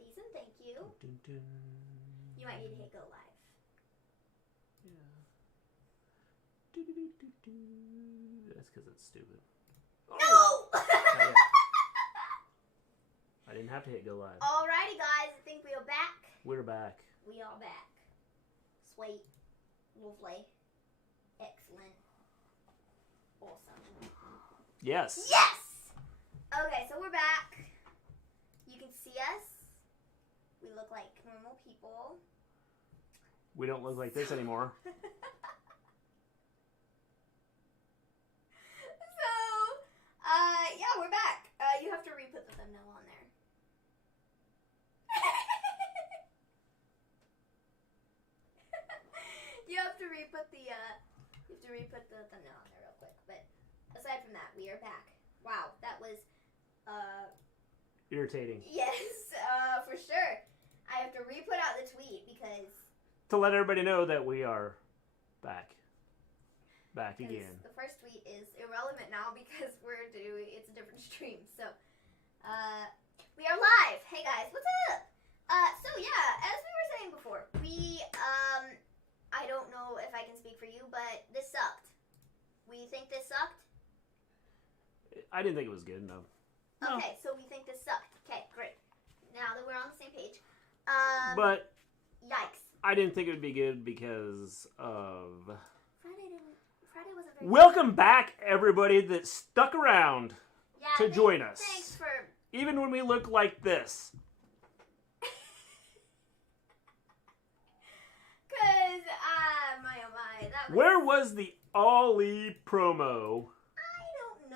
Please and thank you. Dun, dun. You might need to hit go live. Yeah. Do, do, do, do, do. That's because it's stupid. No! Oh, I didn't have to hit go live. Alrighty, guys. I think we are back. We're back. We are back. Sweet. Lovely. Excellent. Awesome. Yes. Yes! Okay, so we're back. You can see us. We look like normal people. We don't look like this anymore. Yeah, we're back. You have to re-put the thumbnail on there. You have to re-put the thumbnail on there real quick. But aside from that, we are back. Wow, that was irritating. Yes, for sure. I have to re-put out the tweet because to let everybody know that we are back. Back again. The first tweet is irrelevant now because it's a different stream. So, we are live. Hey guys, what's up? So yeah, as we were saying before, I don't know if I can speak for you, but this sucked. We think this sucked? I didn't think it was good, no. Okay, so we think this sucked. Okay, great. Now that we're on the same page. But yikes. I didn't think it would be good because of Friday wasn't very welcome back, everybody that stuck around to join us. Thanks for... Even when we look like this. Because, my oh my, that was... Where was the Ollie promo? I don't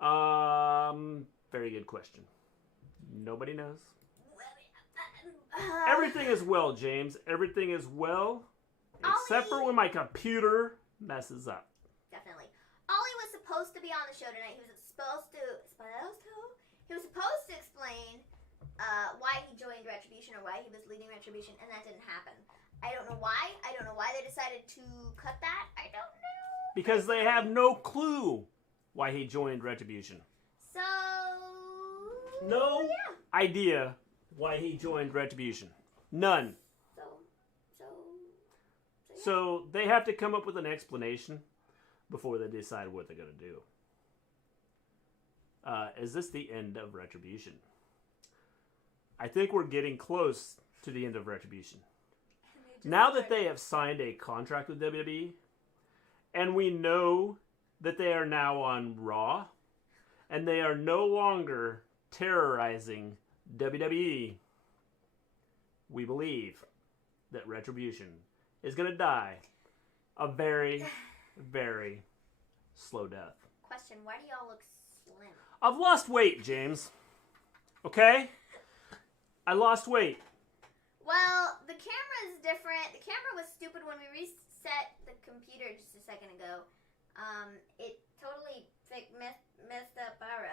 know. Very good question. Nobody knows. Everything is well, James. Everything is well. Except for when my computer messes up. Definitely. Ollie was supposed to be on the show tonight. He was supposed to explain why he joined Retribution or why he was leading Retribution, and that didn't happen. I don't know why. I don't know why they decided to cut that. I don't know. Because they have no clue why he joined Retribution. So... No yeah. idea why he joined Retribution. None. So they have to come up with an explanation before they decide what they're going to do. Is this the end of Retribution? I think we're getting close to the end of Retribution. Now that they have signed a contract with WWE, and we know that they are now on Raw, and they are no longer terrorizing WWE, we believe that Retribution is going to die a very, very slow death. Question, why do y'all look slim? I've lost weight, James. Okay? I lost weight. Well, the camera is different. The camera was stupid when we reset the computer just a second ago. It totally messed up our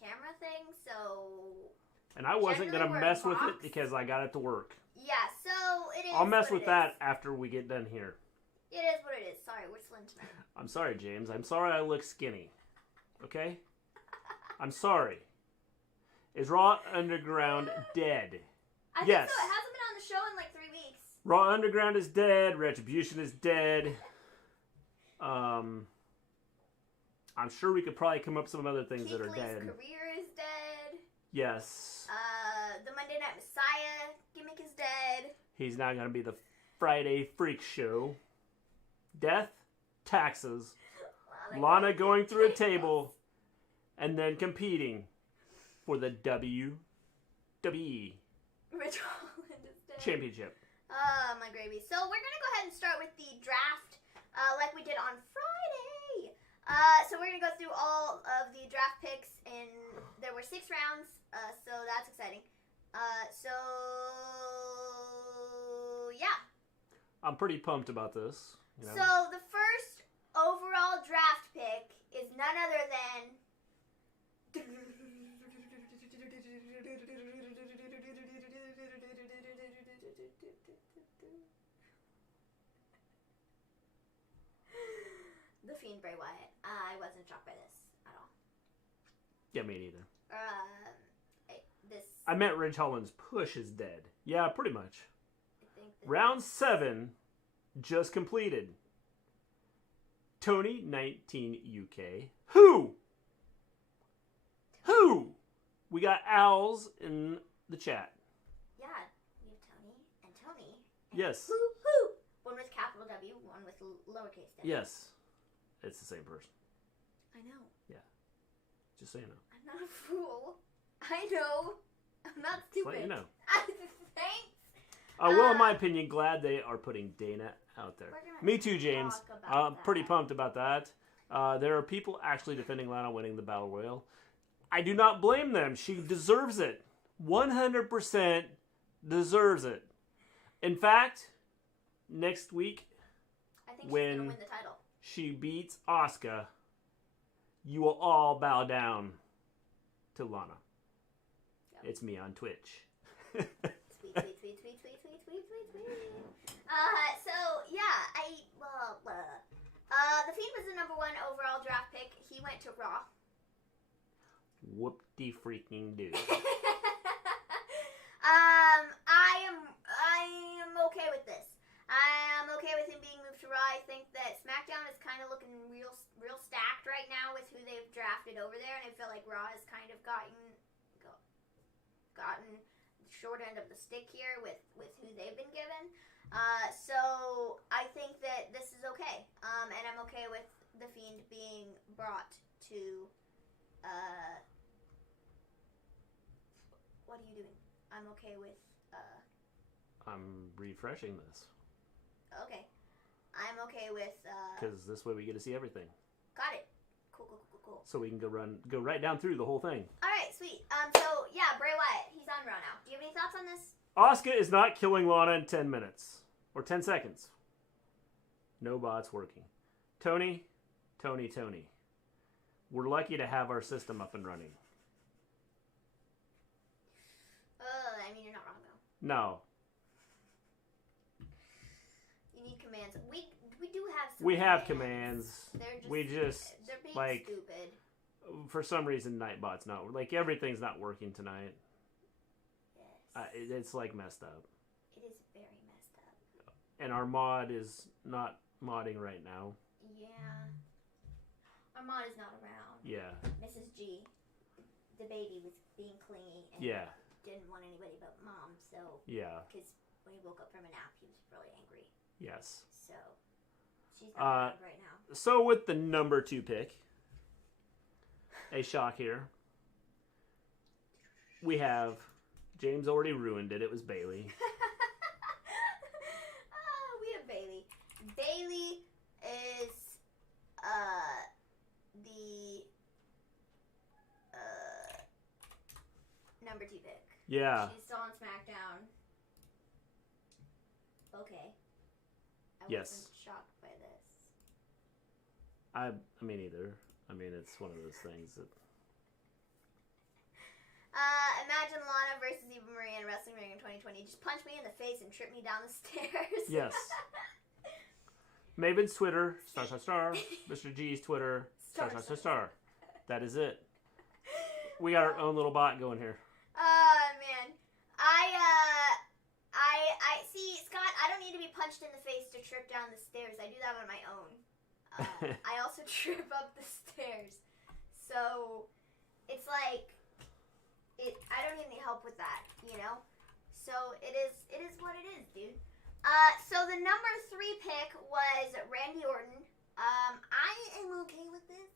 camera thing, so... And I wasn't going to mess with it because I got it to work. Yeah, so it is. I'll mess with that after we get done here. It is what it is. Sorry, we're slim tonight. I'm sorry, James. I'm sorry I look skinny. Okay? I'm sorry. Is Raw Underground dead? I think yes. so. It hasn't been on the show in like 3 weeks. Raw Underground is dead. Retribution is dead. I'm sure we could probably come up with some other things that are dead. Keithley's career is dead. Yes. The Monday Night Messiah gimmick is dead. He's not going to be the Friday Freak Show. Death, taxes, Lana going through a table, and then competing for the WWE Rich Holland is dead. Championship. Oh, my gravy. So we're going to go ahead and start with the draft like we did on Friday. So we're going to go through all of the draft picks, and there were 6 rounds, so that's exciting. Yeah. I'm pretty pumped about this. You know? So the first overall draft pick is none other than... The Fiend Bray Wyatt. I wasn't shocked by this at all. Yeah, me neither. I meant Ridge Holland's push is dead. Yeah, pretty much. I think Round 7 just completed. Tony 19 UK. Who? We got owls in the chat. Yeah, we have Tony and Tony. And Yes. Who? One with capital W, one with lowercase w. Yes. It's the same person. I know. Just so you know. I'm not a fool. I know. I'm not Just stupid. let you know. Thanks. Well, in my opinion, glad they are putting Dana out there. We're gonna Me too, James. talk about I'm pretty that. pumped about that. There are people actually defending Lana winning the Battle Royal. I do not blame them. She deserves it. 100% deserves it. In fact, next week, I think she's when gonna win the title. she beats Asuka, you will all bow down to Lana. Yep. It's me on Twitch. Sweet. So yeah, the Fiend was the number 1 overall draft pick. He went to Raw. Whoop-de freaking do. I am okay with this. I am okay with him being moved to Raw. I think that SmackDown is kind of looking real stacked right now with who they've drafted over there, and I feel like Raw has kind of gotten the short end of the stick here with who they've been given. So I think that this is okay, and I'm okay with the Fiend being brought to. What are you doing? I'm okay with. I'm refreshing this. Okay. I'm okay with. Because this way we get to see everything. Got it. Cool. So we can go right down through the whole thing. All right, sweet. So yeah, Bray Wyatt, he's on Raw now. Do you have any thoughts on this? Asuka is not killing Lana in 10 minutes. Or 10 seconds. No bots working. Tony. We're lucky to have our system up and running. I mean, you're not wrong though. No. You need commands. We do have some We have commands. They're being like, stupid. For some reason, Nightbot's not. Like, everything's not working tonight. Yes. It's like messed up. It is very messed up. And our mod is not modding right now. Yeah. Our mod is not around. Yeah. Mrs. G, the baby, was being clingy and didn't want anybody but mom, so... Yeah. Because when he woke up from a nap, he was really angry. Yes. So, she's not around right now. So with the number 2 pick, a shock here. We have... James already ruined it. It was Bayley. We have Bayley. Bayley is the number 2 pick. Yeah. She's still on SmackDown. Okay. I Yes. wasn't shocked by this. I mean, either. I mean, it's one of those things that... Imagine Lana versus Eva Marie in Wrestling Ring in 2020. Just punch me in the face and trip me down the stairs. Yes. Maven's Twitter, ****. Mr. G's Twitter, ****. That is it. We got our own little bot going here. Man. I see, Scott, I don't need to be punched in the face to trip down the stairs. I do that on my own. I also trip up the stairs. So, it's like, I don't need any help with that, you know? So, it is what it is, dude. So the number 3 pick was Randy Orton. I am okay with this.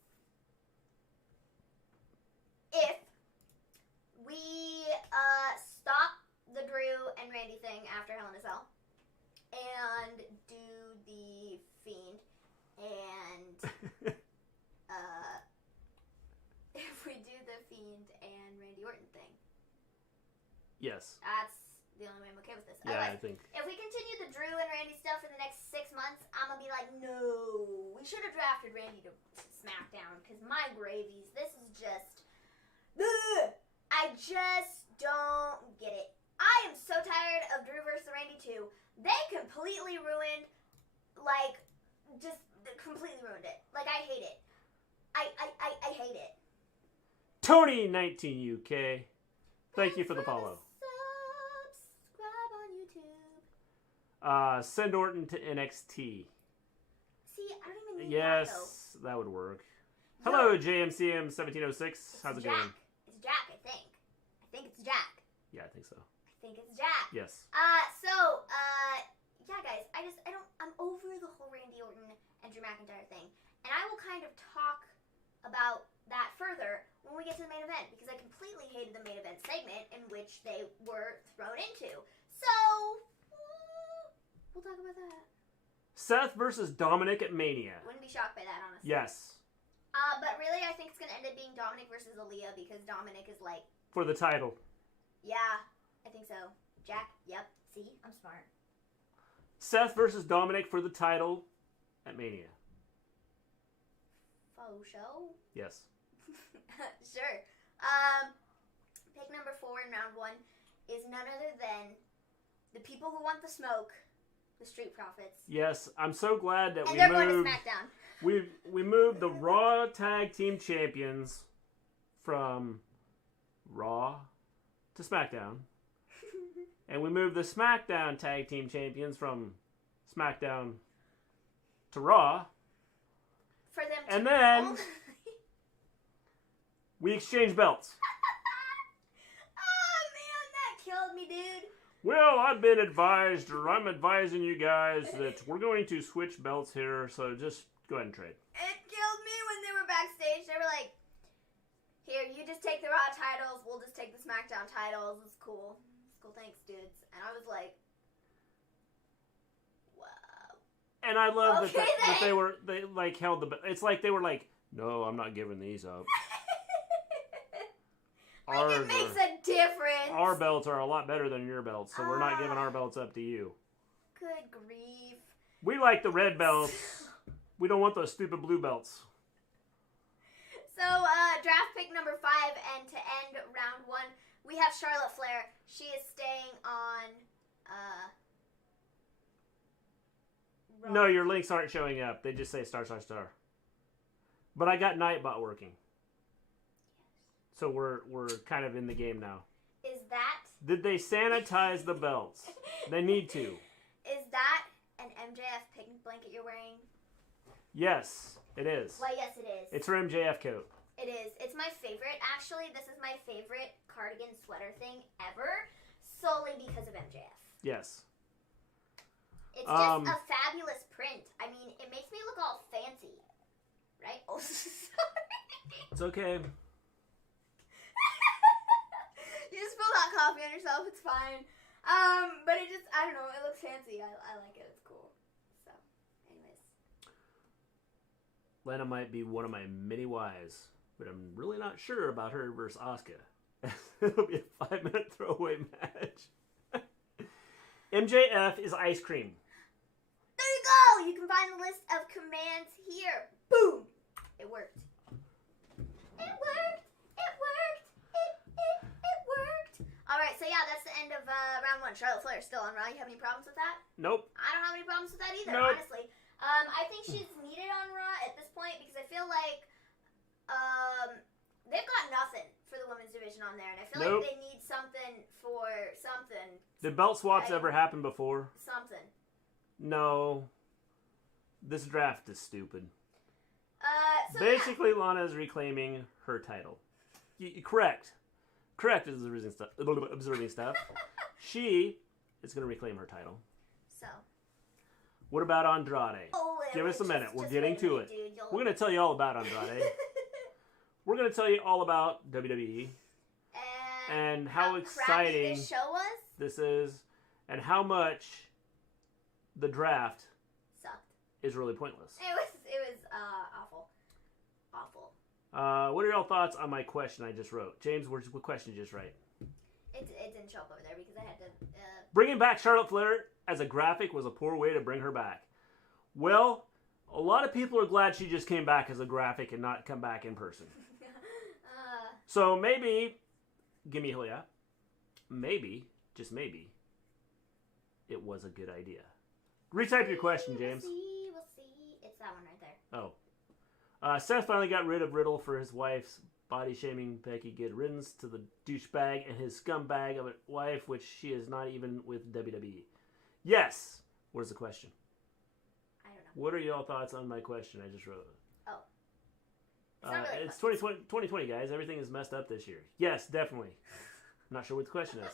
If we stop the Drew and Randy thing after Hell in a Cell and do the Fiend and if we do the Fiend and Randy Orton thing. Yes. That's the only way I'm okay with this. Yeah, I I think... If we continue the Drew and Randy stuff for the next 6 months, I'm going to be like, no, we should have drafted Randy to SmackDown, because my gravies, this is just... Ugh! I just don't get it. I am so tired of Drew versus Randy 2. They completely ruined, like, just completely ruined it. Like, I hate it. I hate it. Tony 19 UK. Thank you for the follow. Subscribe on YouTube. Send Orton to NXT. See, I don't even need Yes, that, that would work. though. Hello, JMCM1706. How's it Jack. going? It's Jack, I think. I think it's Jack. Yeah, I think so. I think it's Jack. Yes. Yeah, guys, I'm over the whole Randy Orton and Drew McIntyre thing. And I will kind of talk about that further when we get to the main event, because I completely hated the main event segment in which they were thrown into. So, we'll talk about that. Seth versus Dominic at Mania. Wouldn't be shocked by that, honestly. Yes. But really, I think it's going to end up being Dominic versus Aaliyah, because Dominic is like, For the title. yeah, I think so. Jack, yep, see, I'm smart. Seth versus Dominic for the title at Mania. Faux show? Yes. Sure. Pick number 4 in round 1 is none other than the people who want the smoke, the Street Profits. Yes, I'm so glad that And they're going to SmackDown. we moved the Raw Tag Team Champions from Raw to SmackDown. And we moved the SmackDown Tag Team Champions from SmackDown to Raw. For them to And then we exchanged belts. Oh, man, that killed me, dude. Well, I've been advised, or I'm advising you guys that we're going to switch belts here, so just go ahead and trade. It killed me when they were backstage. They were like, here, you just take the Raw titles. We'll just take the SmackDown titles. It's cool. It's cool, thanks, dudes. And I was like, wow. And I love Okay, that they like held the. It's like they were like, no, I'm not giving these up. Like, it makes a difference. Our belts are a lot better than your belts, so we're not giving our belts up to you. Good grief. We like the red belts. We don't want those stupid blue belts. So, draft pick number 5, and to end round 1, we have Charlotte Flair. She is staying on, Raw. No, your links aren't showing up. They just say star. But I got Nightbot working. So we're kind of in the game now. Is that... Did they sanitize the belts? They need to. Is that an MJF picnic blanket you're wearing? Yes, it is. Well, yes, it is. It's her MJF coat. It is. It's my favorite. Actually, this is my favorite cardigan sweater thing ever, solely because of MJF. Yes. It's just a fabulous print. I mean, it makes me look all fancy. Right? Oh, sorry. It's okay. You just spilled hot coffee on yourself. It's fine. But it just, I don't know. It looks fancy. I like it. It's cool. So, anyways. Lana might be one of my many wives, but I'm really not sure about her versus Asuka. It'll be a 5-minute throwaway match. MJF is ice cream. There you go! You can find the list of commands here. Boom! It worked. It worked! It worked! It worked! Alright, so yeah, that's the end of round 1. Charlotte Flair is still on Raw. You have any problems with that? Nope. I don't have any problems with that either, Nope. honestly. I think she's needed on Raw at this point because I feel like they've got nothing for the women's division on there, and I feel Nope. like they need something for something. Did belt swaps ever happen before? Something. No. This draft is stupid. So Basically, Lana is reclaiming her title. Correct. Correct is observing stuff. She is going to reclaim her title. So. What about Andrade? Oh, Give us a minute. We're just getting wait a to minute, it. dude. We're going to tell you all about Andrade. We're going to tell you all about WWE and how exciting this show was. This is, and how much the draft Sucked. is really pointless. It was awful. What are your thoughts on my question I just wrote? James, what question did you just write? It didn't show up over there because I had to. Bringing back Charlotte Flair as a graphic was a poor way to bring her back. Well, a lot of people are glad she just came back as a graphic and not come back in person. So maybe, give me a hell yeah, maybe, just maybe, it was a good idea. Retype your question, James. We'll see. It's that one right there. Oh. Seth finally got rid of Riddle for his wife's body shaming Becky good riddance to the douchebag and his scumbag of a wife, which she is not even with WWE. Yes. Where's the question? I don't know. What are y'all thoughts on my question I just wrote? Oh. Really it's 2020, guys. Everything is messed up this year. Yes, definitely. I'm not sure what the question is.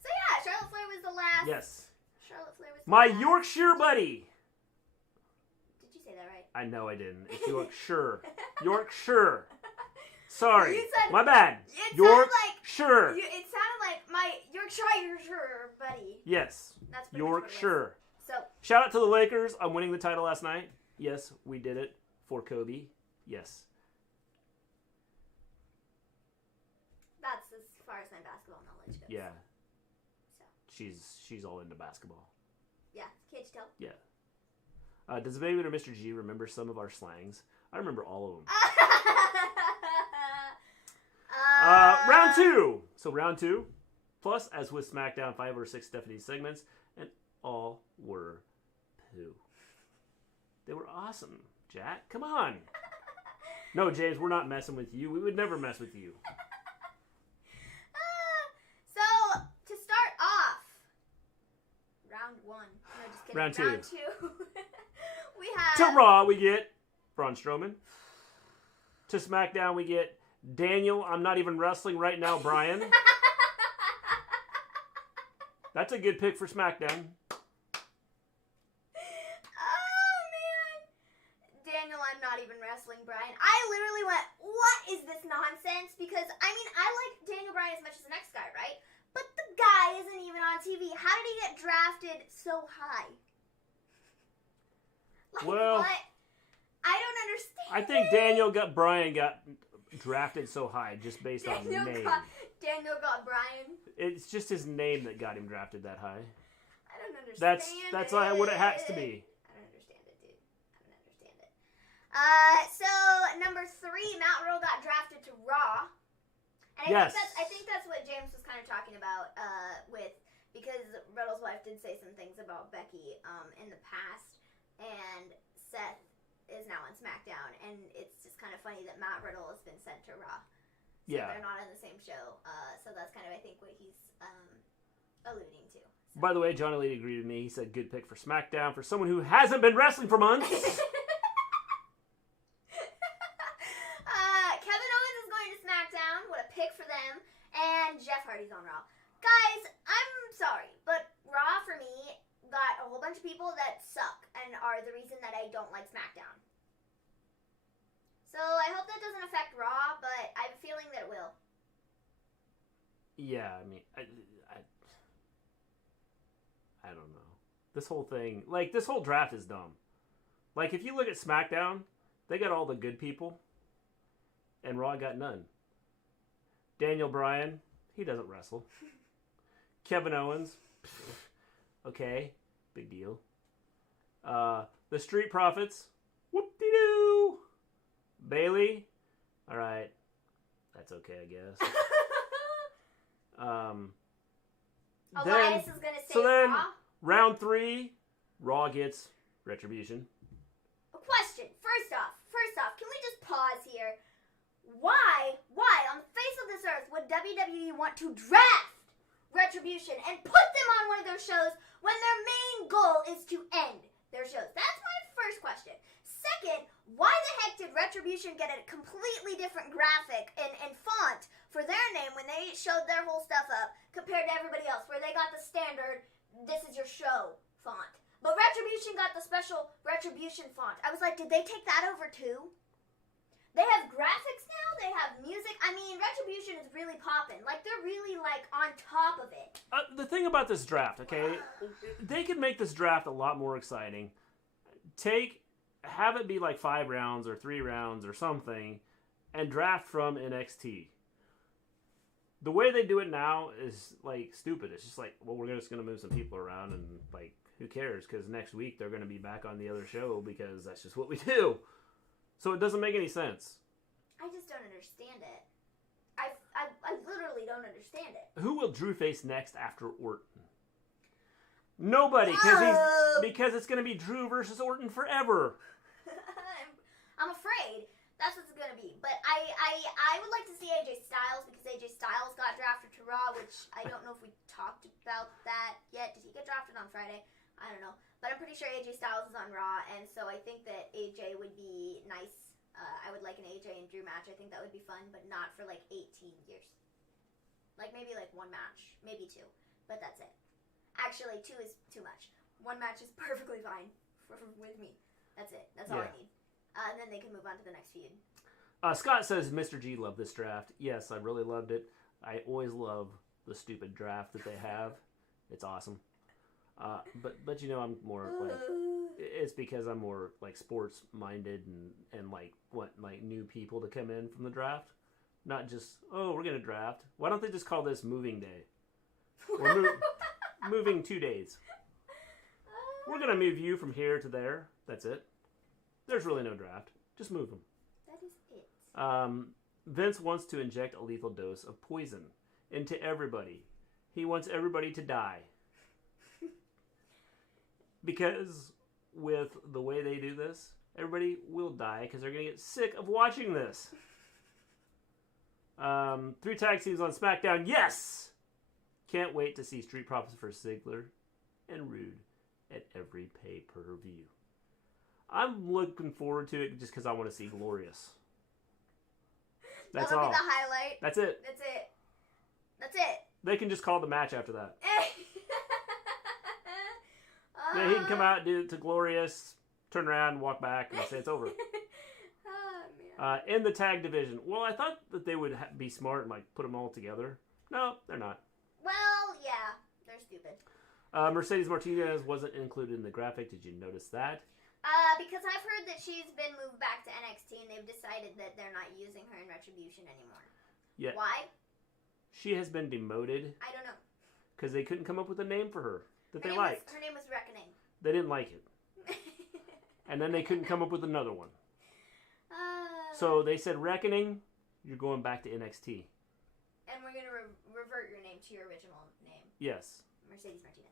So yeah, Charlotte Flair was the last. Yes. Charlotte Flair was the My last. Yorkshire buddy. Did you say that right? I know I didn't. It's Yorkshire. Yorkshire. Sorry. You said, my bad. It Yorkshire. It sounded like my Yorkshire buddy. Yes. That's pretty much what it was. Yorkshire. So shout out to the Lakers on winning the title last night. Yes, we did it for Kobe. Yes. That's as far as my basketball knowledge goes. Yeah. So She's all into basketball. yeah, can't you tell? Yeah. Does David or Mr. G remember some of our slangs? I remember all of them. Round 2. So round 2. Plus, as with SmackDown, 5 or 6 Stephanie segments, and all were poo. They were awesome, Jack. Come on. No, James, we're not messing with you. We would never mess with you. So, to start off, round 1. No, just kidding. Round 2. Round 2. We have... To Raw, we get Braun Strowman. To SmackDown, we get Daniel, I'm not even wrestling right now, Brian. That's a good pick for SmackDown. Oh, man. Daniel, I'm not even wrestling, Brian. I literally went, what is this nonsense? Because, I mean, I like Daniel Bryan as much as the next guy, right? But the guy isn't even on TV. How did he get drafted so high? Like, well, what? I don't understand. I think Bryan got drafted so high just based on name. Daniel got Bryan. It's just his name that got him drafted that high. I don't understand. That's what it has to be. I don't understand it, dude. I don't understand it. So number 3, Matt Riddle got drafted to Raw. And yes. I think that's what James was kind of talking about because Riddle's wife did say some things about Becky in the past, and Seth is now on SmackDown, and it's just kind of funny that Matt Riddle has been sent to Raw. So yeah. they're not in the same show. So that's kind of, I think, what he's alluding to. So. By the way, John Elite agreed with me. He said good pick for SmackDown for someone who hasn't been wrestling for months. Kevin Owens is going to SmackDown. What a pick for them. And Jeff Hardy's on Raw. Guys, I'm sorry, but Raw for me got a whole bunch of people that suck and are the reason that I don't like SmackDown. So I hope that doesn't affect Raw, but I have a feeling that it will. Yeah, I mean, I don't know. This whole thing, like, this whole draft is dumb. Like, if you look at SmackDown, they got all the good people, and Raw got none. Daniel Bryan, he doesn't wrestle. Kevin Owens, okay, big deal. The Street Profits, whoop-de-doo. Bailey, all right, that's okay, I guess. Elias is gonna say so then, Raw. Round 3, Raw gets Retribution. A question. First off, can we just pause here? Why on the face of this earth would WWE want to draft Retribution and put them on one of their shows when their main goal is to end their shows? That's my first question. Second, why the heck did Retribution get a completely different graphic and font for their name when they showed their whole stuff up compared to everybody else, where they got the standard, this is your show font? But Retribution got the special Retribution font. I was like, did they take that over too? They have graphics now, they have music. I mean, Retribution is really popping. Like, they're really, like, on top of it. The thing about this draft, okay, they could make this draft a lot more exciting. Have it be like 5 rounds or 3 rounds or something, and draft from NXT. The way they do it now is, like, stupid. It's just like, well, we're just going to move some people around, and, like, who cares? Because next week they're going to be back on the other show because that's just what we do. So it doesn't make any sense. I just don't understand it. I literally don't understand it. Who will Drew face next after Orton? Nobody, because it's going to be Drew versus Orton forever. I'm afraid That's what it's gonna be. But I would like to see AJ Styles because AJ Styles got drafted to Raw, which I don't know if we talked about that yet. Did he get drafted on Friday? I don't know. But I'm pretty sure AJ Styles is on Raw, and so I think that AJ would be nice. I would like an AJ and Drew match. I think that would be fun, but not for like 18 years. Like maybe like one match, maybe two, but that's it. Actually, 2 is too much. 1 match is perfectly fine with me. That's it. That's all I need. And then they can move on to the next feud. Scott says Mr. G loved this draft. Yes, I really loved it. I always love the stupid draft that they have. It's awesome. But you know, I'm more like, it's because I'm more like sports minded and like want like new people to come in from the draft, not just, oh, we're gonna draft. Why don't they just call this moving day? Or moving 2 days. We're gonna move you from here to there. That's it. There's really no draft. Just move them. That is it. Vince wants to inject a lethal dose of poison into everybody. He wants everybody to die. Because with the way they do this, everybody will die because they're going to get sick of watching this. 3 tag teams on SmackDown. Yes! Can't wait to see Street Profits versus Ziggler and Rude at every pay-per-view. I'm looking forward to it just because I want to see Glorious. That's That'll all. be the highlight. That's it. That's it. That's it. They can just call the match after that. Yeah, he can come out, do it to Glorious, turn around, walk back, and say it's over. Oh, man. In the tag division, well, I thought that they would be smart and like put them all together. No, they're not. Well, yeah, they're stupid. Mercedes Martinez wasn't included in the graphic. Did you notice that? Because I've heard that she's been moved back to NXT, and they've decided that they're not using her in Retribution anymore. Yeah. Why? She has been demoted. I don't know. Because they couldn't come up with a name for her that they liked. Her name was Reckoning. They didn't like it. And then they couldn't come up with another one. So they said, Reckoning, you're going back to NXT. And we're going to revert your name to your original name. Yes. Mercedes Martinez.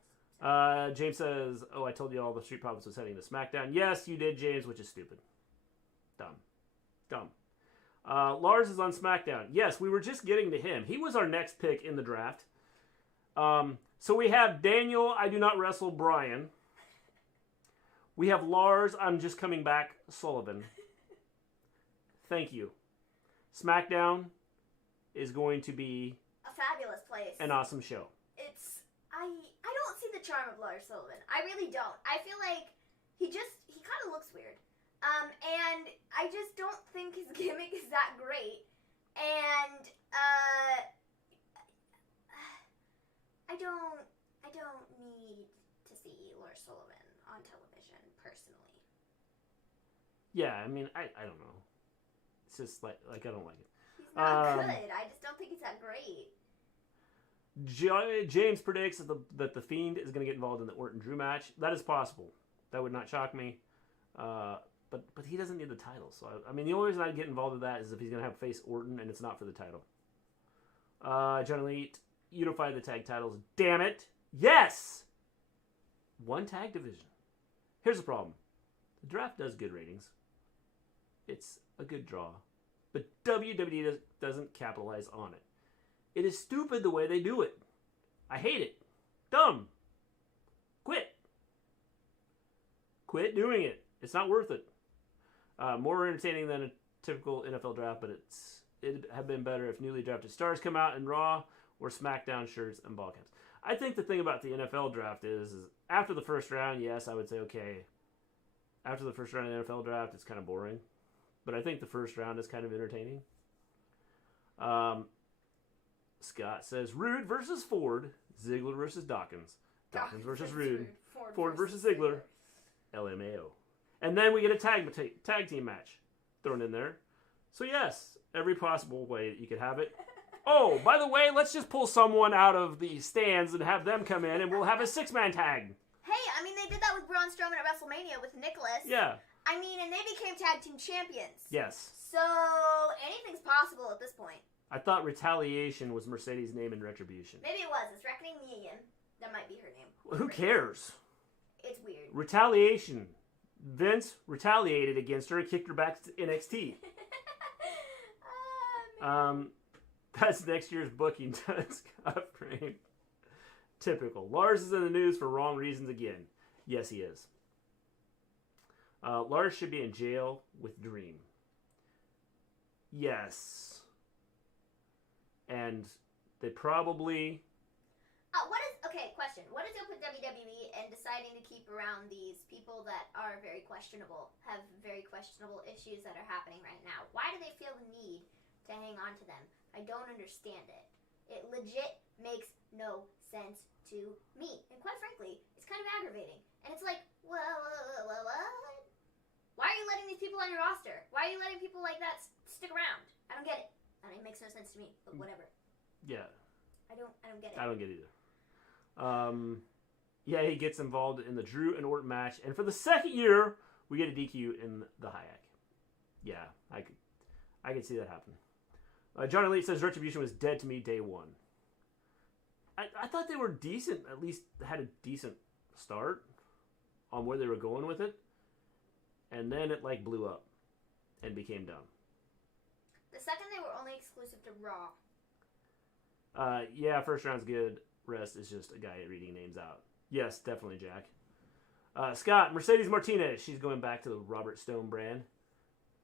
James says, oh, I told you all the Street Profits was heading to SmackDown. Yes, you did, James, which is stupid. Dumb. Lars is on SmackDown. Yes, we were just getting to him. He was our next pick in the draft. So we have Daniel, I do not wrestle, Brian. We have Lars, I'm just coming back, Sullivan. Thank you. SmackDown is going to be a fabulous place. An awesome show. I don't see the charm of Lars Sullivan. I really don't. I feel like he kind of looks weird. And I just don't think his gimmick is that great. And I don't need to see Lars Sullivan on television personally. Yeah, I mean, I don't know. It's just like I don't like it. He's not good. I just don't think he's that great. James predicts that the Fiend is going to get involved in the Orton Drew match. That is possible. That would not shock me. But he doesn't need the title. So I mean, the only reason I'd get involved with that is if he's going to have face Orton and it's not for the title. John Elite, unify the tag titles. Damn it! Yes. One tag division. Here's the problem. The draft does good ratings. It's a good draw, but WWE doesn't capitalize on it. It is stupid the way they do it. I hate it. Dumb. Quit doing it. It's not worth it. More entertaining than a typical NFL draft, but it'd have been better if newly drafted stars come out in Raw or SmackDown shirts and ball caps. I think the thing about the NFL draft is after the first round, yes, I would say, okay. After the first round of the NFL draft, it's kind of boring. But I think the first round is kind of entertaining. Scott says, Rude versus Ford, Ziggler versus Dawkins. Dawkins versus Rude, Ford versus Ziggler, LMAO. And then we get a tag team match thrown in there. So yes, every possible way that you could have it. Oh, by the way, let's just pull someone out of the stands and have them come in, and we'll have a 6-man tag. Hey, I mean, they did that with Braun Strowman at WrestleMania with Nicholas. Yeah. I mean, and they became tag team champions. Yes. So, anything's possible at this point. I thought Retaliation was Mercedes' name in Retribution. Maybe it was. It's Reckoning Million. That might be her name. Well, who cares? It's weird. Retaliation. Vince retaliated against her and kicked her back to NXT. That's next year's booking, Scott Frame. Typical. Lars is in the news for wrong reasons again. Yes, he is. Lars should be in jail with Dream. Yes. And they probably... question. What is up with WWE and deciding to keep around these people that are very questionable, have very questionable issues that are happening right now? Why do they feel the need to hang on to them? I don't understand it. It legit makes no sense to me. And quite frankly, it's kind of aggravating. And it's like, what? Why are you letting these people on your roster? Why are you letting people like that stick around? I don't get it. And it makes no sense to me, but whatever. Yeah. I don't get it. I don't get it either. Yeah, he gets involved in the Drew and Orton match, and for the second year, we get a DQ in the Hayek. Yeah, I could see that happen. John Elite says Retribution was dead to me day one. I thought they were decent, at least had a decent start on where they were going with it, and then it like blew up and became dumb. The second they were only exclusive to Raw. Yeah, first round's good. Rest is just a guy reading names out. Yes, definitely, Jack. Scott, Mercedes Martinez. She's going back to the Robert Stone brand.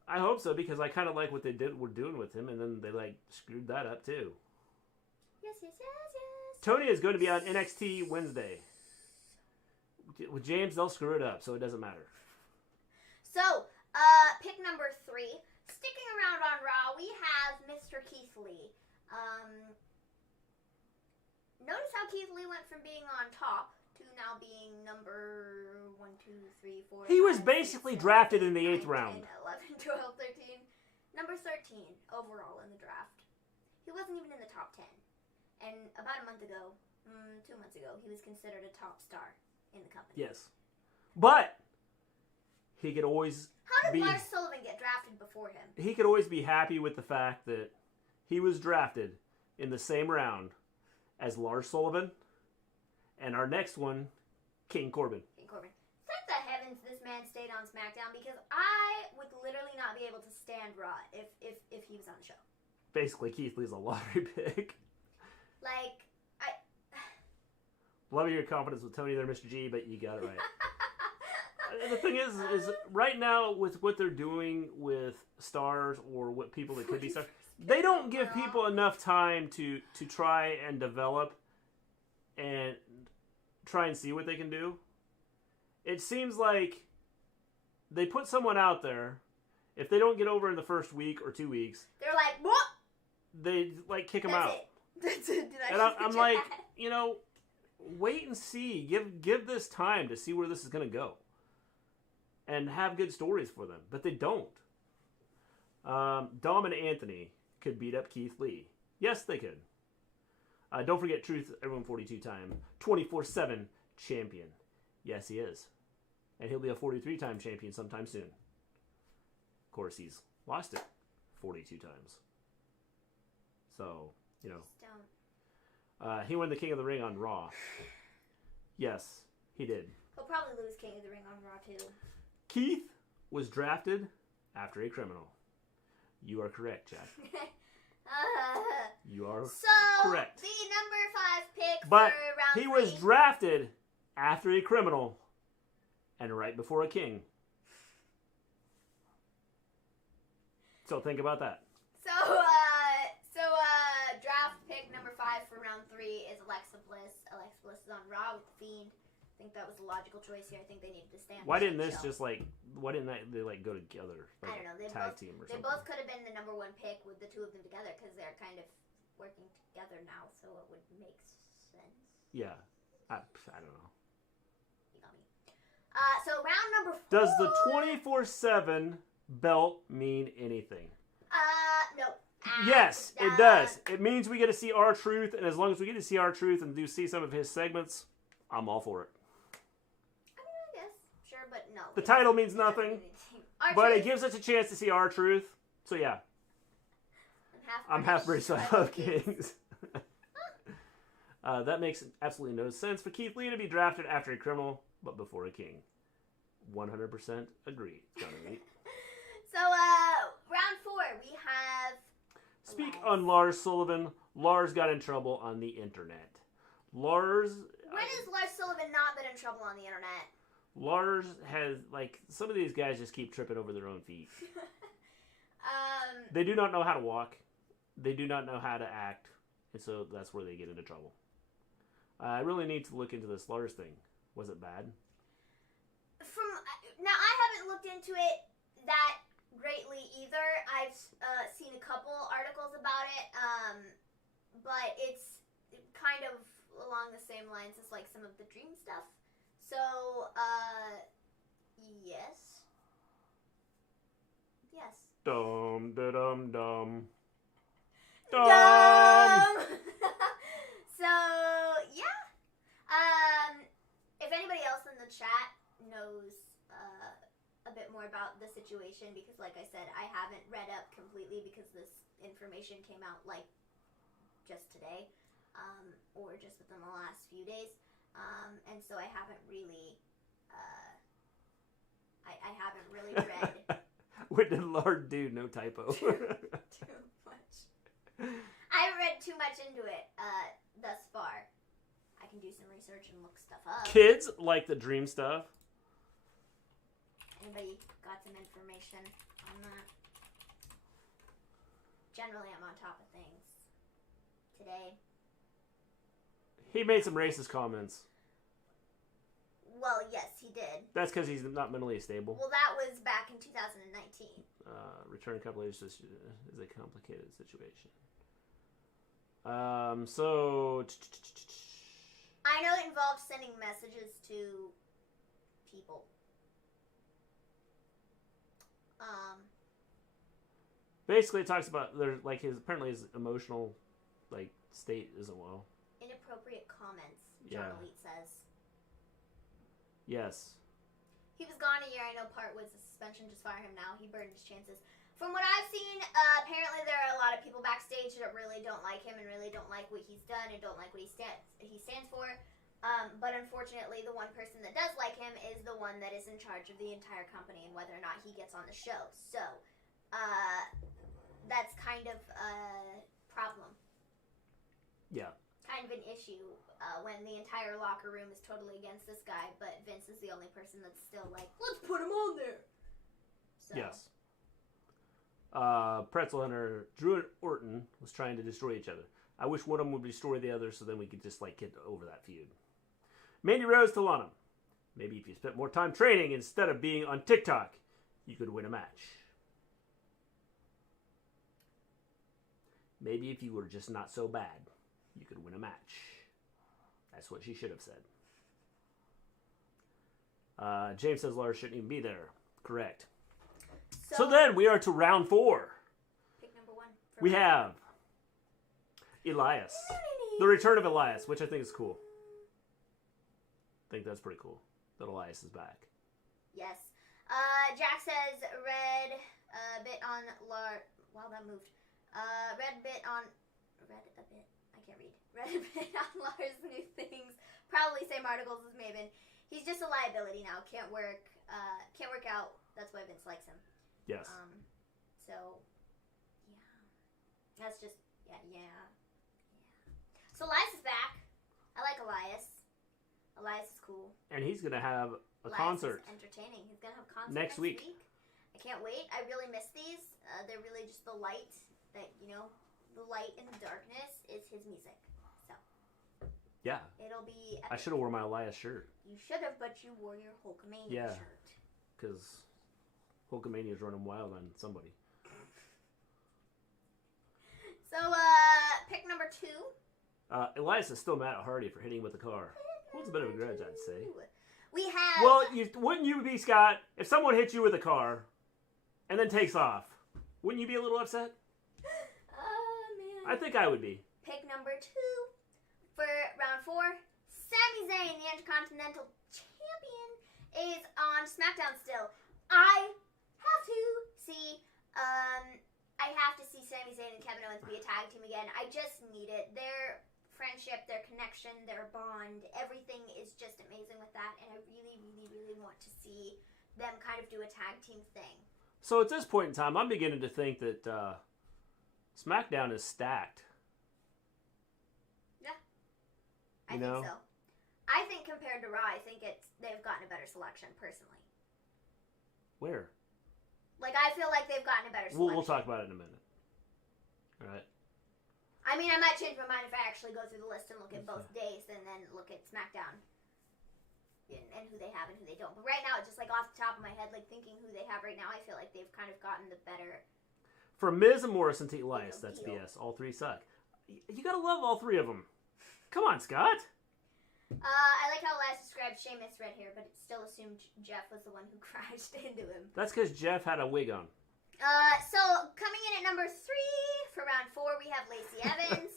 I hope so, because I kind of like what they were doing with him, and then they like screwed that up too. Yes. Tony is going to be on NXT Wednesday. With James, they'll screw it up, so it doesn't matter. So, pick number 3. Sticking around on Raw, we have Mr. Keithley. Notice how Keithley went from being on top to now being number 1, 2, 3, 4. He was 5, basically 6, 7, drafted in the 8th 9, round. 10, 11, 12, 13. Number 13 overall in the draft. He wasn't even in the top 10. And about a month ago, 2 months ago, he was considered a top star in the company. Yes. But he could always How did Lars Sullivan get drafted before him? He could always be happy with the fact that he was drafted in the same round as Lars Sullivan, and our next one, King Corbin. Thank the heavens this man stayed on SmackDown, because I would literally not be able to stand Raw if he was on the show. Basically, Keithley's a lottery pick. Like, Love your confidence with Tony there, Mr. G, but you got it right. The thing is right now with what they're doing with stars or what people that could be stars, they don't give people enough time to try and develop and try and see what they can do. It seems like they put someone out there. If they don't get over in the first week or 2 weeks, they're like, what? They like kick them That's out. It. That's it. And I'm like, wait and see. Give this time to see where this is going to go. And have good stories for them. But they don't. Dom and Anthony could beat up Keith Lee. Yes, they could. Don't forget Truth, everyone 42-time, 24/7 champion. Yes, he is. And he'll be a 43-time champion sometime soon. Of course, he's lost it 42 times. So, he won the King of the Ring on Raw. Yes, he did. He'll probably lose King of the Ring on Raw, too. Keith was drafted after a criminal. You are correct, Jack. You are correct. The number 5 pick but for round 3. he was drafted after a criminal and right before a king. So think about that. So draft pick number 5 for round 3 is Alexa Bliss. Alexa Bliss is on Raw with The Fiend. I think that was a logical choice here. I think they needed to stand. Why didn't this just why didn't they go together? Like I don't know. tag team or something. They both could have been the number 1 pick with the two of them together because they're kind of working together now, so it would make sense. Yeah, I don't know. You got me. So round number 4. Does the 24/7 belt mean anything? No. Yes, it does. It means we get to see R-Truth, and as long as we get to see R-Truth and see some of his segments, I'm all for it. I guess. Sure, but no. The title means nothing, but it gives us a chance to see R-Truth. So yeah. I'm half British, so I love Kings. That makes absolutely no sense for Keith Lee to be drafted after a criminal, but before a king. 100% agree, Johnny. So, round 4, we have speak on Lars Sullivan. Lars got in trouble on the internet. Lars... When has Lars Sullivan not been in trouble on the internet? Lars has, like, some of these guys just keep tripping over their own feet. They do not know how to walk. They do not know how to act. And so that's where they get into trouble. I really need to look into this Lars thing. Was it bad? Now, I haven't looked into it that greatly either. I've seen a couple articles about it, but it's kind of along the same lines as like some of the dream stuff. So, yes. Dum da dum dum. Dum. So, yeah. If anybody else in the chat knows a bit more about the situation, because like I said, I haven't read up completely because this information came out like just today, or just within the last few days, and so I haven't really, I haven't really read. What did Lord do? No typo. Too much. I haven't read too much into it thus far. I can do some research and look stuff up. Kids like the dream stuff. Anybody got some information on that? Generally, I'm on top of things. Today. He made some racist comments. Well, yes, he did. That's because he's not mentally stable. Well, that was back in 2019. Return compilation is a complicated situation. So... I know it involves sending messages to people. Basically, it talks about like apparently his emotional like state isn't well. Inappropriate comments. John Elite says. Yes. He was gone a year. I know part was a suspension. Just fire him now. He burned his chances. From what I've seen, apparently there are a lot of people backstage that really don't like him and really don't like what he's done and don't like what he stands for. But unfortunately, the one person that does like him is the one that is in charge of the entire company and whether or not he gets on the show. So, that's kind of a problem. Yeah. Kind of an issue when the entire locker room is totally against this guy, but Vince is the only person that's still like, let's put him on there. So. Yes. Pretzel Hunter, Drew and Orton was trying to destroy each other. I wish one of them would destroy the other so then we could just like get over that feud. Mandy Rose to Lana. Maybe if you spent more time training instead of being on TikTok, you could win a match. Maybe if you were just not so bad, you could win a match. That's what she should have said. James says Lars shouldn't even be there. Correct. So then we are to round 4. Pick number 1. We have Elias. The return of Elias, which I think is cool. I think that's pretty cool that Elias is back. Yes. Jack says red bit on Lars. Wow, that moved. Red a bit. I can't read. Red a bit on Lars' new things. Probably same articles as Maven. He's just a liability now. Can't work out. That's why Vince likes him. Yes. So, yeah. That's just, yeah. So Elias is back. I like Elias. Elias is cool. And he's going to have a Elias concert. Is entertaining. He's going to have a concert next week. I can't wait. I really miss these. They're really just the light that, the light and the darkness is his music. So. Yeah. It'll be epic. I should have worn my Elias shirt. You should have, but you wore your Hulkamania shirt. Because Hulkamania is running wild on somebody. So, pick number 2. Elias is still mad at Hardy for hitting him with the car. What's a bit of a grudge, I'd say. We have... Well, wouldn't you be, Scott, if someone hit you with a car and then takes off, wouldn't you be a little upset? Man. I think I would be. Pick number 2 for round 4. Sami Zayn, the Intercontinental Champion, is on SmackDown still. I have to see Sami Zayn and Kevin Owens be a tag team again. I just need it. Their friendship, their connection, their bond, everything is just amazing with that, and I really, really, really want to see them kind of do a tag team thing. So at this point in time, I'm beginning to think that SmackDown is stacked. Yeah. I think so. I think compared to Raw, I think they've gotten a better selection, personally. Where? Like, I feel like they've gotten a better selection. We'll talk about it in a minute. All right. I mean, I might change my mind if I actually go through the list and look at both days and then look at SmackDown and who they have and who they don't. But right now, just like off the top of my head, like thinking who they have right now, I feel like they've kind of gotten the better. From Miz and Morrison to Elias, that's BS. All three suck. You gotta love all three of them. Come on, Scott. I like how Elias described Sheamus red hair, but it still assumed Jeff was the one who crashed into him. That's because Jeff had a wig on. So coming in at number 3 for round 4, we have Lacey Evans.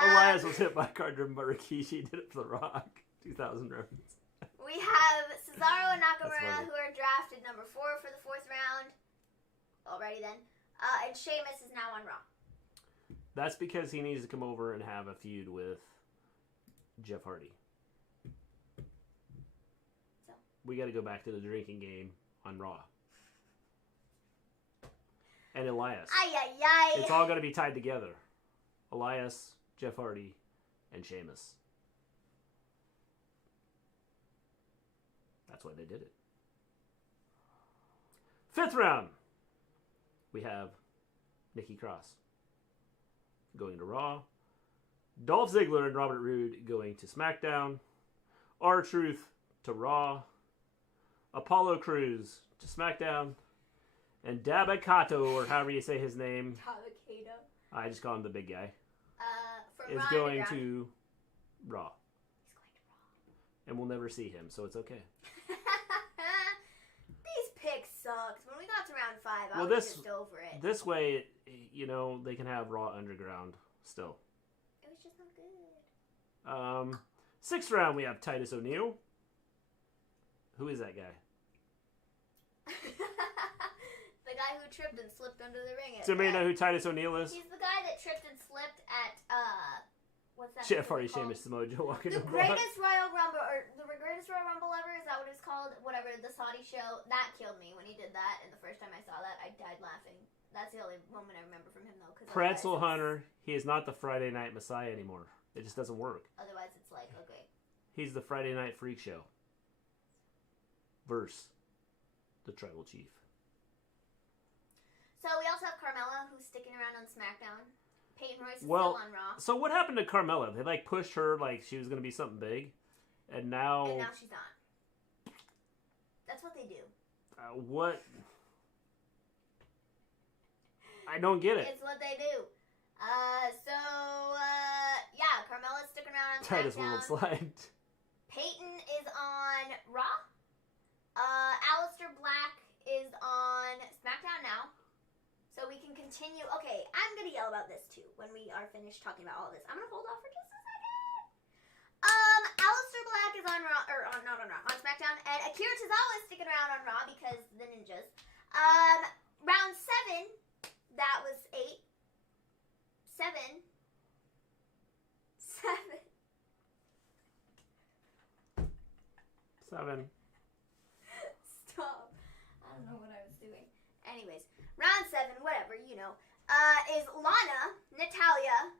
Elias was hit by a car driven by Rikishi. Did it for The Rock. 2000 reference. We have Cesaro and Nakamura, who are drafted number 4 for the 4th round. Alrighty then. And Sheamus is now on Raw. That's because he needs to come over and have a feud with Jeff Hardy. So we got to go back to the drinking game on Raw. And Elias. It's all going to be tied together. Elias, Jeff Hardy, and Sheamus. That's why they did it. 5th round. We have Nikki Cross going to Raw. Dolph Ziggler and Robert Roode going to SmackDown. R-Truth to Raw. Apollo Crews to SmackDown. And Dabba-Kato, or however you say his name. Dabba-Kato. I just call him the big guy. From is Raw going to to Raw. He's going to Raw. And we'll never see him, so it's okay. These picks sucked. When we got to round 5, I was just over it. This way, you know, they can have Raw Underground still. It was just not good. 6th round, we have Titus O'Neil. Who is that guy? The guy who tripped and slipped under the ring. Does anybody know who Titus O'Neil is? He's the guy that tripped and slipped at, what's that? Jeff Hardy, Sheamus, Samoa Joe walking The greatest Royal Rumble, or the greatest Royal Rumble ever, is that what it's called? Whatever, the Saudi show. That killed me when he did that, and the first time I saw that, I died laughing. That's the only moment I remember from him, though. Pretzel Hunter, he is not the Friday Night Messiah anymore. It just doesn't work. Otherwise, it's like, okay. He's the Friday Night Freak Show. Verse the Tribal Chief. So we also have Carmella, who's sticking around on SmackDown. Peyton Royce is still on Raw. So what happened to Carmella? They like pushed her like she was going to be something big, and now she's not. That's what they do. What? I don't get it. It's what they do. Yeah, Carmella's sticking around on Titus SmackDown. won't slide. Peyton is on Raw. Alistair Black is on SmackDown now. So we can continue. Okay, I'm going to yell about this too when we are finished talking about all this. I'm going to hold off for just a second. Alistair Black is on Raw, or not on Raw, on SmackDown, and Akira Tozawa is sticking around on Raw because the ninjas. Round 7, that was 8. 7. Stop. I don't know what I was doing. Anyways, round 7, whatever, you know, is Lana, Natalya.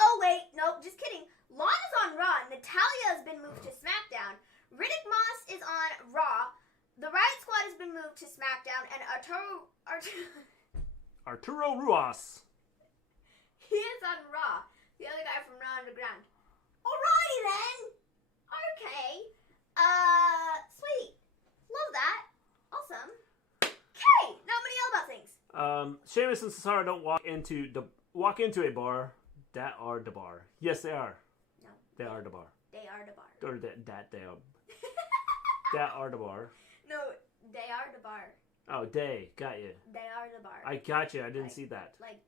Oh, wait, no, just kidding. Lana's on Raw. Natalya has been moved to SmackDown. Riddick Moss is on Raw. The Riot Squad has been moved to SmackDown, and Arturo Ruas. He is on Raw. The other guy from Raw Underground. Alrighty then. Okay. Sweet. Love that. Awesome. Okay. Now I'm gonna yell about things. Sheamus and Cesaro don't walk into a bar. That are the bar. Yes, they are. No. They are the bar. They are the bar. Or that they are. That are the bar. No, they are the bar. Oh, they. Got you. They are the bar. I got you. I didn't see that. Like,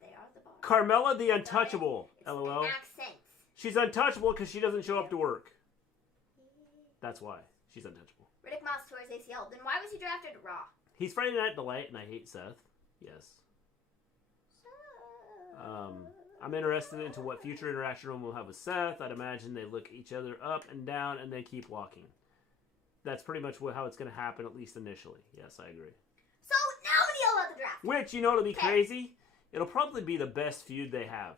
they are the bar. Carmella the Untouchable. It's LOL. accents. She's untouchable because she doesn't show up to work. That's why. She's untouchable. Riddick Moss tore his ACL. Then why was he drafted to Raw? He's Friday Night Delight, and I hate Seth. Yes. I'm interested into what future interaction we'll have with Seth. I'd imagine they look each other up and down and then keep walking. That's pretty much how it's going to happen, at least initially. Yes, I agree. So, now I'm going to yell about the draft. Which, you know, it'll be Okay. crazy. It'll probably be the best feud they have.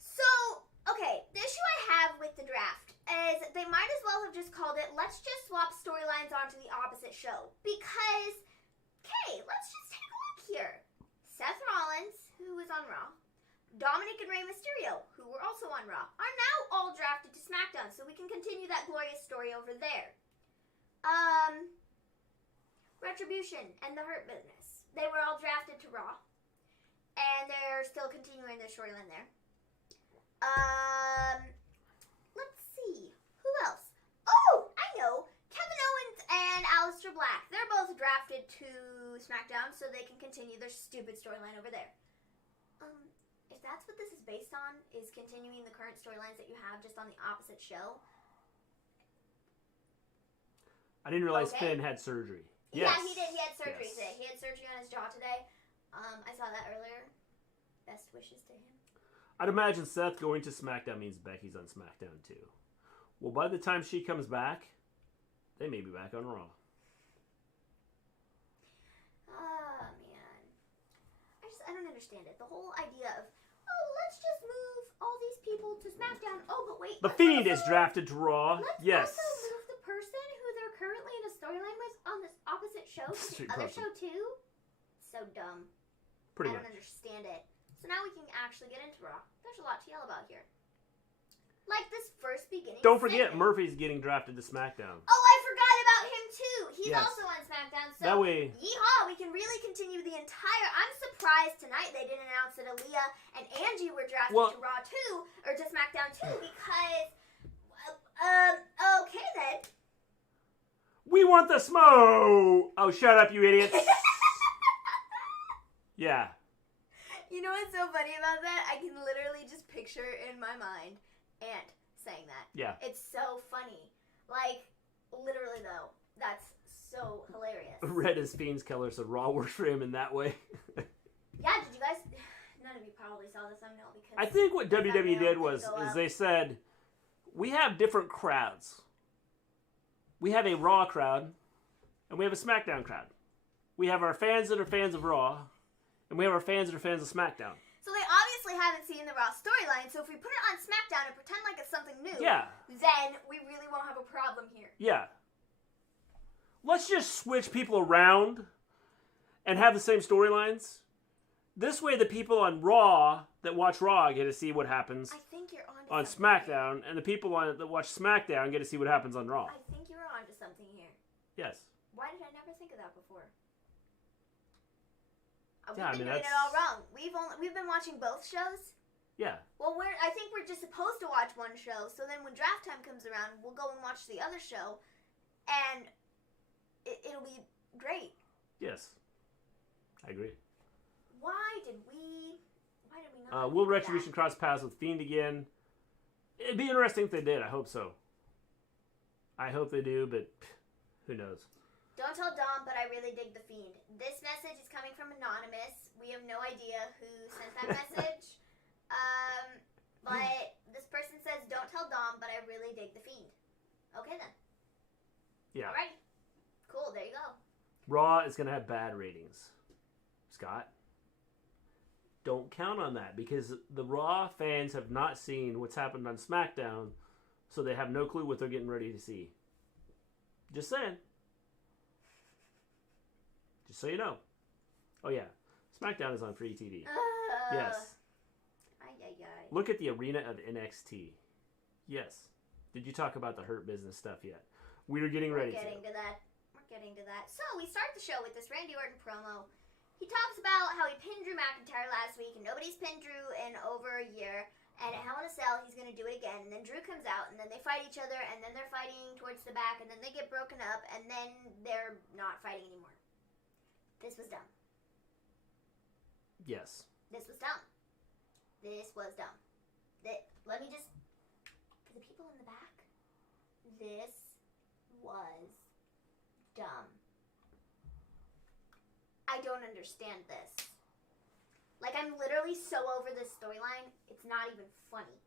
So, okay, the issue I have with the draft is they might as well have just called it, let's just swap storylines onto the opposite show. Because, okay, let's just take a look here. Seth Rollins, who was on Raw, Dominic and Rey Mysterio, who were also on Raw, are now all drafted to SmackDown, so we can continue that glorious story over there. Retribution and the Hurt Business. They were all drafted to Raw, and they're still continuing their storyline there. Let's see. Who else? Oh, I know. Kevin Owens and Alistair Black. They're both drafted to SmackDown, so they can continue their stupid storyline over there. If that's what this is based on, is continuing the current storylines that you have just on the opposite show. I didn't realize Finn had surgery. Yeah, Yes. he did. He had surgery Yes. today. He had surgery on his jaw today. I saw that earlier. Best wishes to him. I'd imagine Seth going to SmackDown means Becky's on SmackDown too. Well, by the time she comes back, they may be back on Raw. Oh, man. I don't understand it. The whole idea of, oh, let's just move all these people to SmackDown. Oh, but wait. The Fiend is drafted to Raw. Let's Yes. also move the person who they're currently in a storyline with on this opposite show to the Street other person. show too. So dumb. Pretty I much. don't understand it. So now we can actually get into Raw. There's a lot to yell about here. Like this first beginning. Don't forget, segment. Murphy's getting drafted to SmackDown. Oh, I forgot about him too. He's Yes. also on SmackDown. So That way, yeehaw, we can really continue the entire. I'm surprised tonight they didn't announce that Aaliyah and Angie were drafted to Raw too, or to SmackDown too, because. Okay then. we want the smoke. Oh, shut up, you idiots. Yeah. You know what's so funny about that? I can literally just picture in my mind Ant saying that. Yeah. It's so funny. Like, literally though, that's so hilarious. Red is Fiend's color, so Raw works for him in that way. Yeah, did you guys? None of you probably saw the thumbnail because I think what the WWE thumbnail did didn't was go is up. they said, we have different crowds. We have a Raw crowd, and we have a SmackDown crowd. We have our fans that are fans of Raw, and we have our fans that are fans of SmackDown. So they obviously haven't seen the Raw storyline, so if we put it on SmackDown and pretend like it's something new, Yeah. then we really won't have a problem here. Yeah. Let's just switch people around and have the same storylines. This way the people on Raw that watch Raw get to see what happens I think you're onto on something SmackDown, and the people that watch SmackDown get to see what happens on Raw. here. I think you're onto something here. Yes. Why did I never think of that before? Yeah, We've been I mean, doing it all wrong. We've been watching both shows. Yeah. Well, I think we're just supposed to watch one show. So then when draft time comes around, we'll go and watch the other show, and it'll be great. Yes. I agree. Why did we not? Will think of Retribution cross paths with Fiend again? It'd be interesting if they did. I hope so. I hope they do, but who knows? Don't tell Dom, but I really dig the Fiend. This message is coming from Anonymous. We have no idea who sent that message. But this person says, don't tell Dom, but I really dig the Fiend. Okay then. Yeah. Alrighty. Cool, there you go. Raw is going to have bad ratings. Scott? Don't count on that, because the Raw fans have not seen what's happened on SmackDown, so they have no clue what they're getting ready to see. Just saying. Just so you know. Oh yeah, SmackDown is on free TV. Yes. Look at the arena of NXT. Yes. Did you talk about the Hurt Business stuff yet? We're getting ready to. We're getting to that. So we start the show with this Randy Orton promo. He talks about how he pinned Drew McIntyre last week, and nobody's pinned Drew in over a year. And at Hell in a Cell, he's going to do it again. And then Drew comes out, and then they fight each other, and then they're fighting towards the back, and then they get broken up, and then they're not fighting anymore. This was dumb. Yes. This was dumb. This was dumb. Let me just... For the people in the back, this was dumb. I don't understand this. Like, I'm literally so over this storyline, it's not even funny.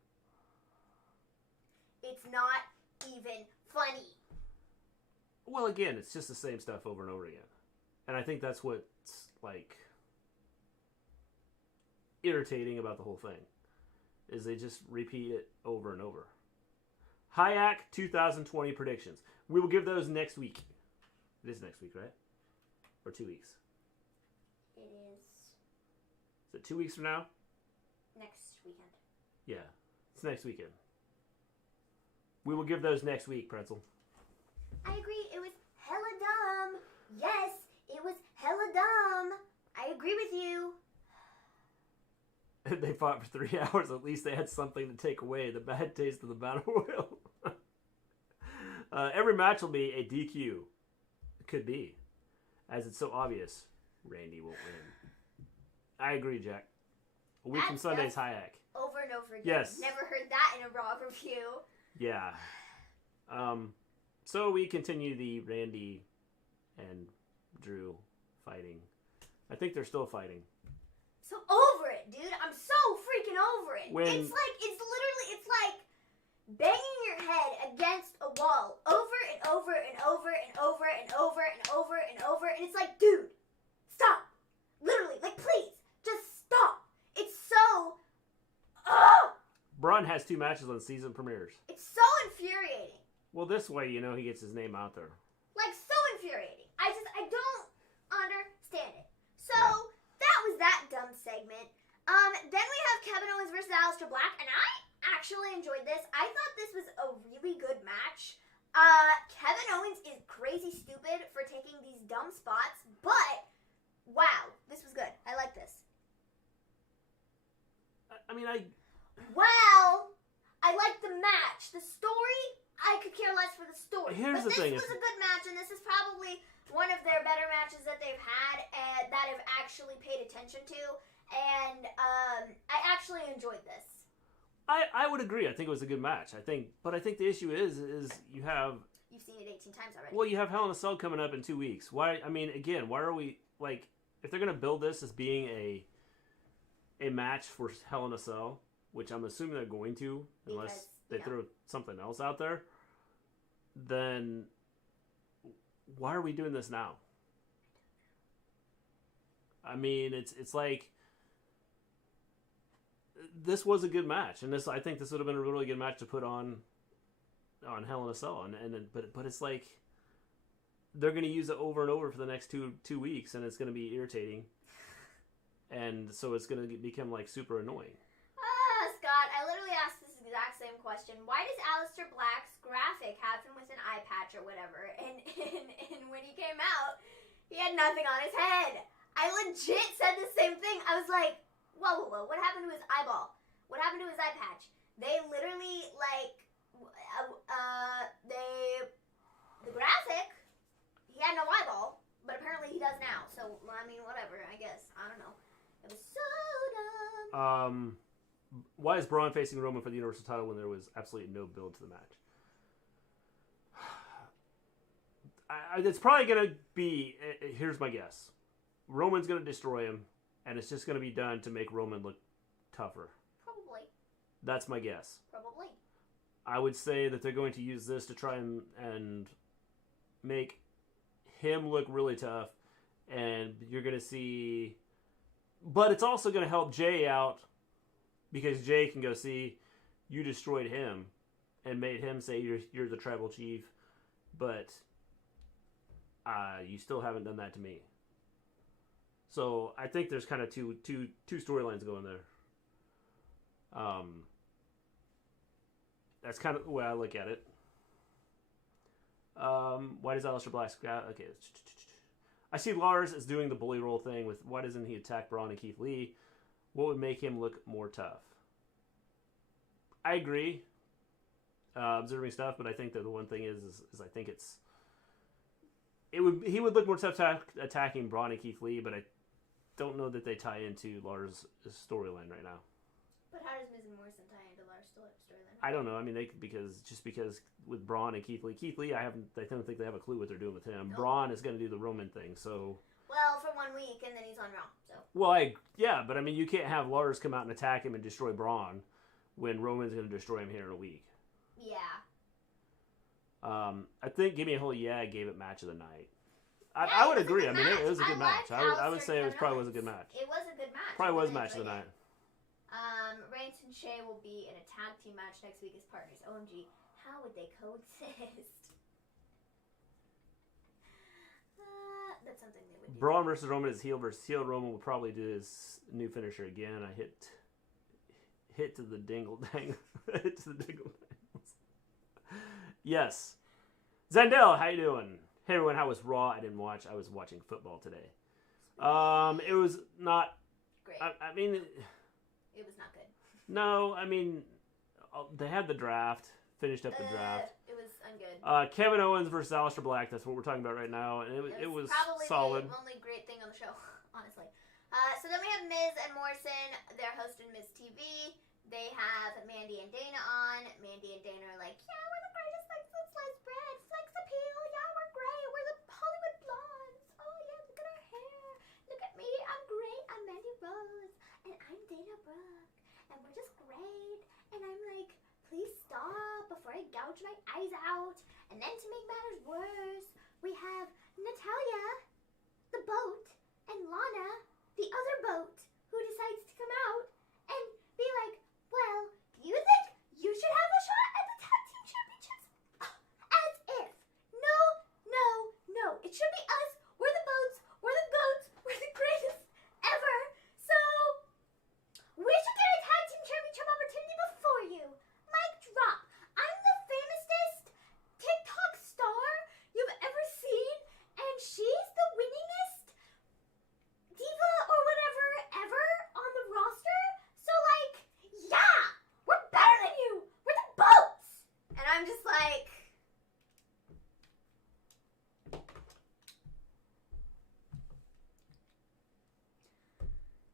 It's not even funny. Well, again, it's just the same stuff over and over again. And I think that's what's, like, irritating about the whole thing. Is they just repeat it over and over. Hayak 2020 predictions. We will give those next week. It is next week, right? Or 2 weeks? It is. Is it 2 weeks from now? Next weekend. Yeah, it's next weekend. We will give those next week, Pretzel. I agree. It was hella dumb. Yes, it was hella dumb. I agree with you. They fought for 3 hours. At least they had something to take away the bad taste of the battle royal. Every match will be a DQ. It could be. As it's so obvious, Randy won't win. I agree, Jack. A week from Sunday's Hayak. Over and over again. Yes. Never heard that in a Raw review. Yeah. So we continue the Randy and Drew fighting. I think they're still fighting. So over it, dude. I'm so freaking over it. It's like banging your head against a wall over and over and over and over and over and over and over. And it's like, dude, stop. Literally, like, please, just stop. It's so... Braun has 2 matches on season premieres. It's so infuriating. Well, this way, you know, he gets his name out there. Like, so infuriating. I don't understand it. So, that was that dumb segment. Then we have Kevin Owens versus Alistair Black, and I actually enjoyed this. I thought this was a really good match. Kevin Owens is crazy stupid for taking these dumb spots, but, wow, this was good. I like this. Well, I like the match. The story, I could care less for the story. Here's the thing. This was a good match, and this is probably one of their better matches that they've had that I've actually paid attention to, and I actually enjoyed this. I would agree. I think it was a good match. But I think the issue is you've seen it 18 times already. Well, you have Hell in a Cell coming up in 2 weeks. Why? I mean, again, why are we like if they're gonna build this as being a match for Hell in a Cell, which I'm assuming they're going to, unless they throw something else out there, then why are we doing this now? I mean, it's like this was a good match, and I think this would have been a really good match to put on Hell in a Cell, but it's like they're going to use it over and over for the next two weeks, and it's going to be irritating, and so it's going to become like super annoying. Scott, I literally asked this exact same question. Why does Alistair Black's graphic have him with an eye patch or whatever? And when he came out, he had nothing on his head. I legit said the same thing. I was like, whoa, what happened to his eyeball? What happened to his eye patch? They literally, like, the graphic, he had no eyeball, but apparently he does now. So, I mean, whatever, I guess. I don't know. It was so dumb. Why is Braun facing Roman for the Universal title when there was absolutely no build to the match? It's probably going to be, here's my guess. Roman's going to destroy him, and it's just going to be done to make Roman look tougher. Probably. That's my guess. Probably. I would say that they're going to use this to try and make him look really tough, and you're going to see... But it's also going to help Jay out, because Jay can go, see, you destroyed him and made him say you're the tribal chief, but you still haven't done that to me. So I think there's kind of two storylines going there. That's kind of the way I look at it. Why does Alistair Black... Okay. I see Lars as doing the bully roll thing with why doesn't he attack Braun and Keithley? What would make him look more tough? I agree. Observing stuff, but I think that the one thing is I think he would look more tough attacking Braun and Keithley, but I don't know that they tie into Lars' storyline right now. But how does Miz and Morrison tie into Lars' storyline? I don't know. I mean, because with Braun and Keithley, I don't think they have a clue what they're doing with him. Nope. Braun is going to do the Roman thing, so. Well, for 1 week, and then he's on Raw. So. Well, but I mean, you can't have Lars come out and attack him and destroy Braun when Roman's going to destroy him here in a week. Yeah. I think Give Me a Whole Yeah gave it match of the night. I would agree. I mean, it was a good match. I would say it probably was a good match. It was a good match. Probably was match of the night. and Shay will be in a tag team match next week as partners. OMG, how would they coexist? That's something they would do. Braun versus Roman is heel versus heel. Roman will probably do his new finisher again. I hit to the dingle dang. Hit to the dingle dangles. Yes. Zandel, how you doing? Hey everyone, how was Raw? I didn't watch. I was watching football today. It was not great. I mean, it was not good. No, I mean, they had the draft. Finished up the draft. It was ungood. Kevin Owens versus Alistair Black. That's what we're talking about right now, and it was probably solid. The only great thing on the show, honestly. So then we have Miz and Morrison. They're hosting Miz TV. They have Mandy and Dana on. Mandy and Dana are like, yeah, we're the greatest like sliced bread, flex appeal. Yeah, we're great. We're the Hollywood blondes. Oh yeah, look at our hair. Look at me. I'm great. I'm Mandy Rose, and I'm Dana Brooke, and we're just great. And I'm like, please stop before I gouge my eyes out. And then to make matters worse, we have Natalia, the boat, and Lana, the other boat, who decides to come out and be like, well, do you think you should have a shot at the tag team championships? As if. No, no, no. It should be us. We're the boats. We're the goats. We're the greatest ever. So, we should get a tag team championship opportunity before you. Mic drop. I'm the famousest TikTok star you've ever seen, and she's the winningest diva or whatever ever on the roster. So, like, yeah, we're better than you. We're the boats. And I'm just like,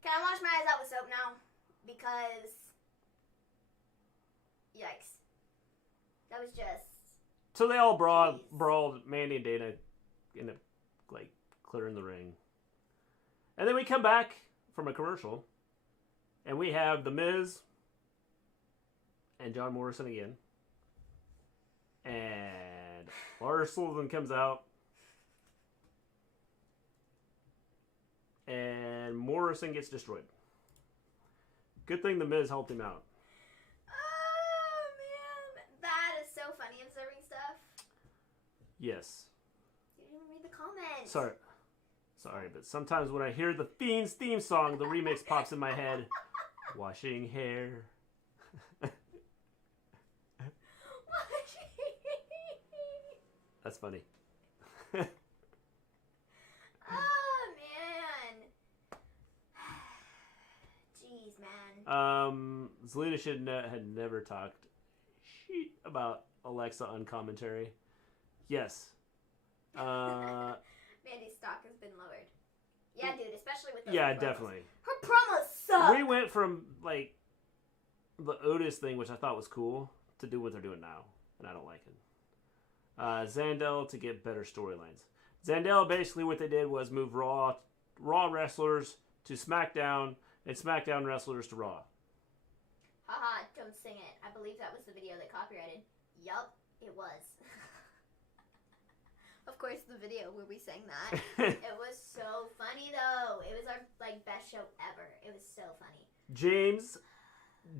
can I wash my eyes out with soap now? Because, yikes. That was just... So they all brawled. Mandy and Dana end up like clearing the ring, and then we come back from a commercial, and we have The Miz and John Morrison again, and Lars Sullivan comes out, and Morrison gets destroyed. Good thing The Miz helped him out. Oh, man. That is so funny observing stuff. Yes. You didn't even read the comments. Sorry, but sometimes when I hear the Fiend's theme song, the remix pops in my head. Washing hair. That's funny. Oh, man. Jeez, man. Zelina had never talked shit about Alexa on commentary. Yes. Mandy's stock has been lowered. Yeah, dude, especially with those Yeah, promos. definitely. Her promos suck. We went from, like, the Otis thing, which I thought was cool, to do what they're doing now, and I don't like it. Zandel to get better storylines. Zandel, basically what they did was move Raw wrestlers to SmackDown, and SmackDown wrestlers to Raw. Haha, don't sing it. I believe that was the video they copyrighted. Yup, it was. Of course, the video where we sang that. It was so funny, though. It was our best show ever. It was so funny. James,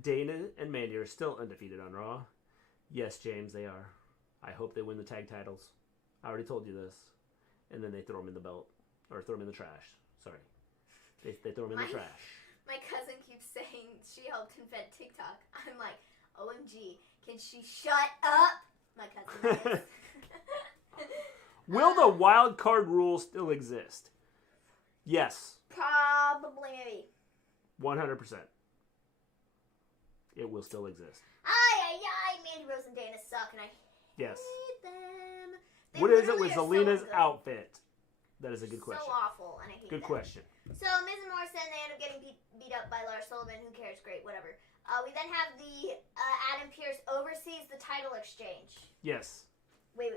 Dana, and Mandy are still undefeated on Raw. Yes, James, they are. I hope they win the tag titles. I already told you this. And then they throw them in the belt. Or throw them in the trash. Sorry. They throw them in the trash. My cousin keeps saying she helped invent TikTok. I'm like, OMG, can she shut up? My cousin is. Will the wild card rule still exist? Yes. Probably, maybe. 100%. It will still exist. Mandy Rose and Dana suck, and I hate them. They What is it with literally are Zelina's so good. outfit? That is a good question. So awful, and I hate Good them. question. So, Miz and Morrison, they end up getting beat up by Lars Sullivan. Who cares? Great, whatever. We then have the Adam Pearce oversees the title exchange. Yes. Wait.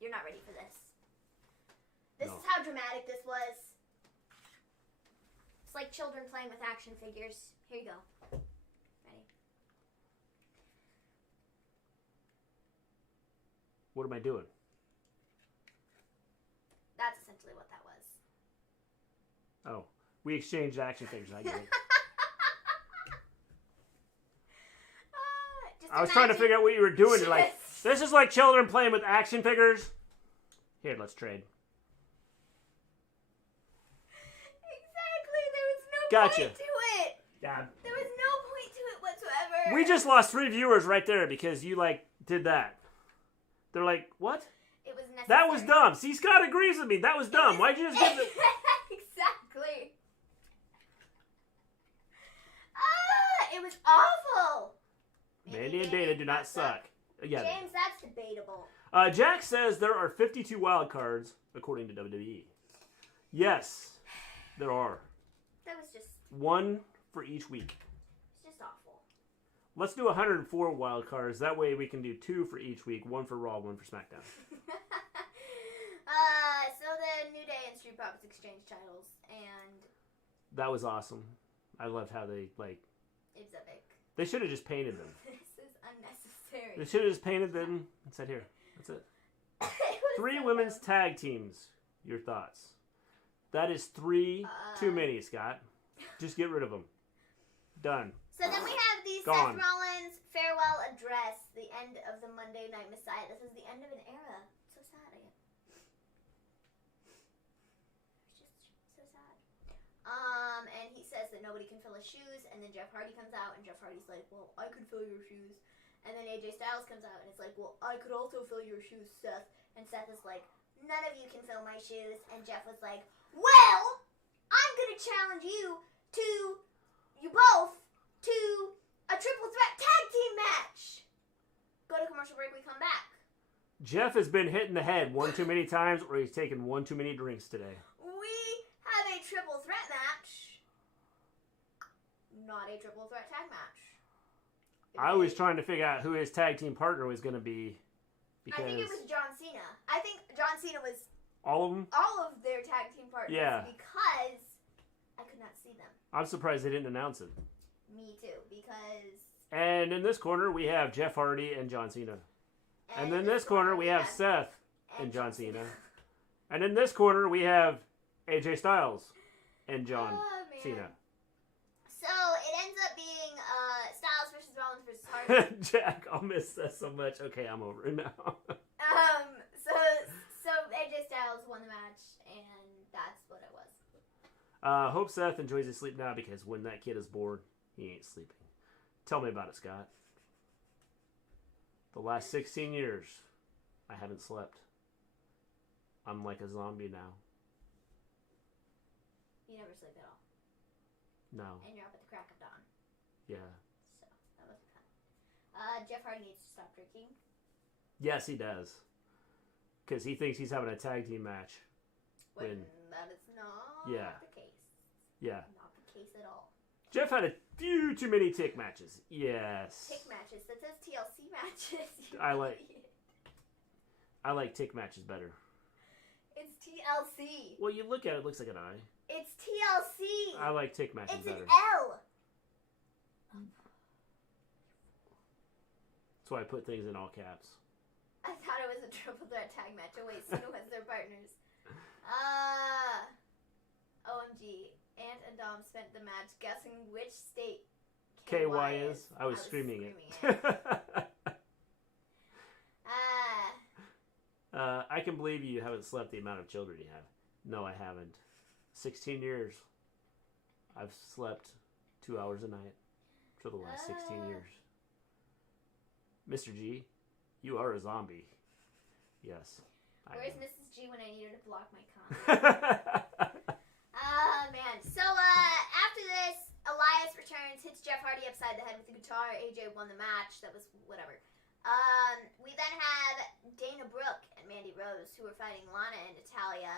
You're not ready for this. This No. is how dramatic this was. It's like children playing with action figures. Here you go. Ready? What am I doing? That's essentially what that was. Oh. We exchanged action figures. I get it. I was trying to figure out what you were doing. You're like, this is like children playing with action figures. Here, let's trade. Exactly. There was no Gotcha. point to it. Yeah. There was no point to it whatsoever. We just lost 3 viewers right there because you like did that. They're like, what? It was necessary. That was dumb. See, Scott agrees with me. That was dumb. Why'd you just give it? Exactly. It was awful. Mandy and Dana do not suck. Yeah. James, that's debatable. Jack says there are 52 wild cards according to WWE. Yes, there are. That was just... One for each week. It's just awful. Let's do 104 wild cards. That way we can do 2 for each week. 1 for Raw, 1 for SmackDown. So the New Day and Street Profits exchanged titles, and... That was awesome. I loved how they, like... It's epic. They should have just painted them. This is unnecessary. They should have just painted them and said, here, that's it. 3 so women's dumb. tag teams. Your thoughts? That is 3 too many, Scott. Just get rid of them. Done. So then we have the Gone. Seth Rollins farewell address, the end of the Monday Night Messiah. This is the end of an era. So sad. It's just so sad. And he says that nobody can fill his shoes, and then Jeff Hardy comes out, and Jeff Hardy's like, well, I could fill your shoes. And then AJ Styles comes out, and it's like, well, I could also fill your shoes, Seth. And Seth is like, none of you can fill my shoes. And Jeff was like, well, I'm going to challenge you both to a triple threat tag team match. Go to commercial break, we come back. Jeff has been hit in the head 1 too many times, or he's taken 1 too many drinks today. We have a triple threat match, not a triple threat tag match. I was trying to figure out who his tag team partner was going to be. Because I think it was John Cena. I think John Cena was all of them? All of their tag team partners. Yeah. Because I could not see them. I'm surprised they didn't announce it. Me too, because... And in this corner, we have Jeff Hardy and John Cena. And in this corner, we have Seth and John Cena. And in this corner, we have AJ Styles and John Cena. So it ends up being Styles versus Rollins versus Hardy. Jack, I'll miss that so much. Okay, I'm over it now. So AJ Styles won the match, and that's what it was. Hope Seth enjoys his sleep now, because when that kid is bored, he ain't sleeping. Tell me about it, Scott. The last 16 years, I haven't slept. I'm like a zombie now. You never sleep at all. No. And you're up at the crack of dawn. Yeah. So, that wasn't fun. Jeff Hardy needs to stop drinking. Yes, he does. Because he thinks he's having a tag team match. When that is not the case. Yeah. Not the case at all. Jeff had a few too many tick matches. Yes. Tick matches. That says TLC matches. I like tick matches better. It's TLC. Well, you look at it, it looks like an eye. It's TLC. I like tick matches better. It's an L. That's why I put things in all caps. I thought it was a triple threat tag match. Oh wait, Cena was their partners. OMG. Ant and Dom spent the match guessing which state KY is. I was screaming it. I can believe you haven't slept the amount of children you have. No, I haven't. 16 years. I've slept 2 hours a night for the last 16 years. Mr. G, you are a zombie. Yes. Where's Mrs. G when I need her to block my comment? Man. So, after this, Elias returns, hits Jeff Hardy upside the head with the guitar. AJ won the match. That was whatever. We then have Dana Brooke and Mandy Rose, who were fighting Lana and Natalya.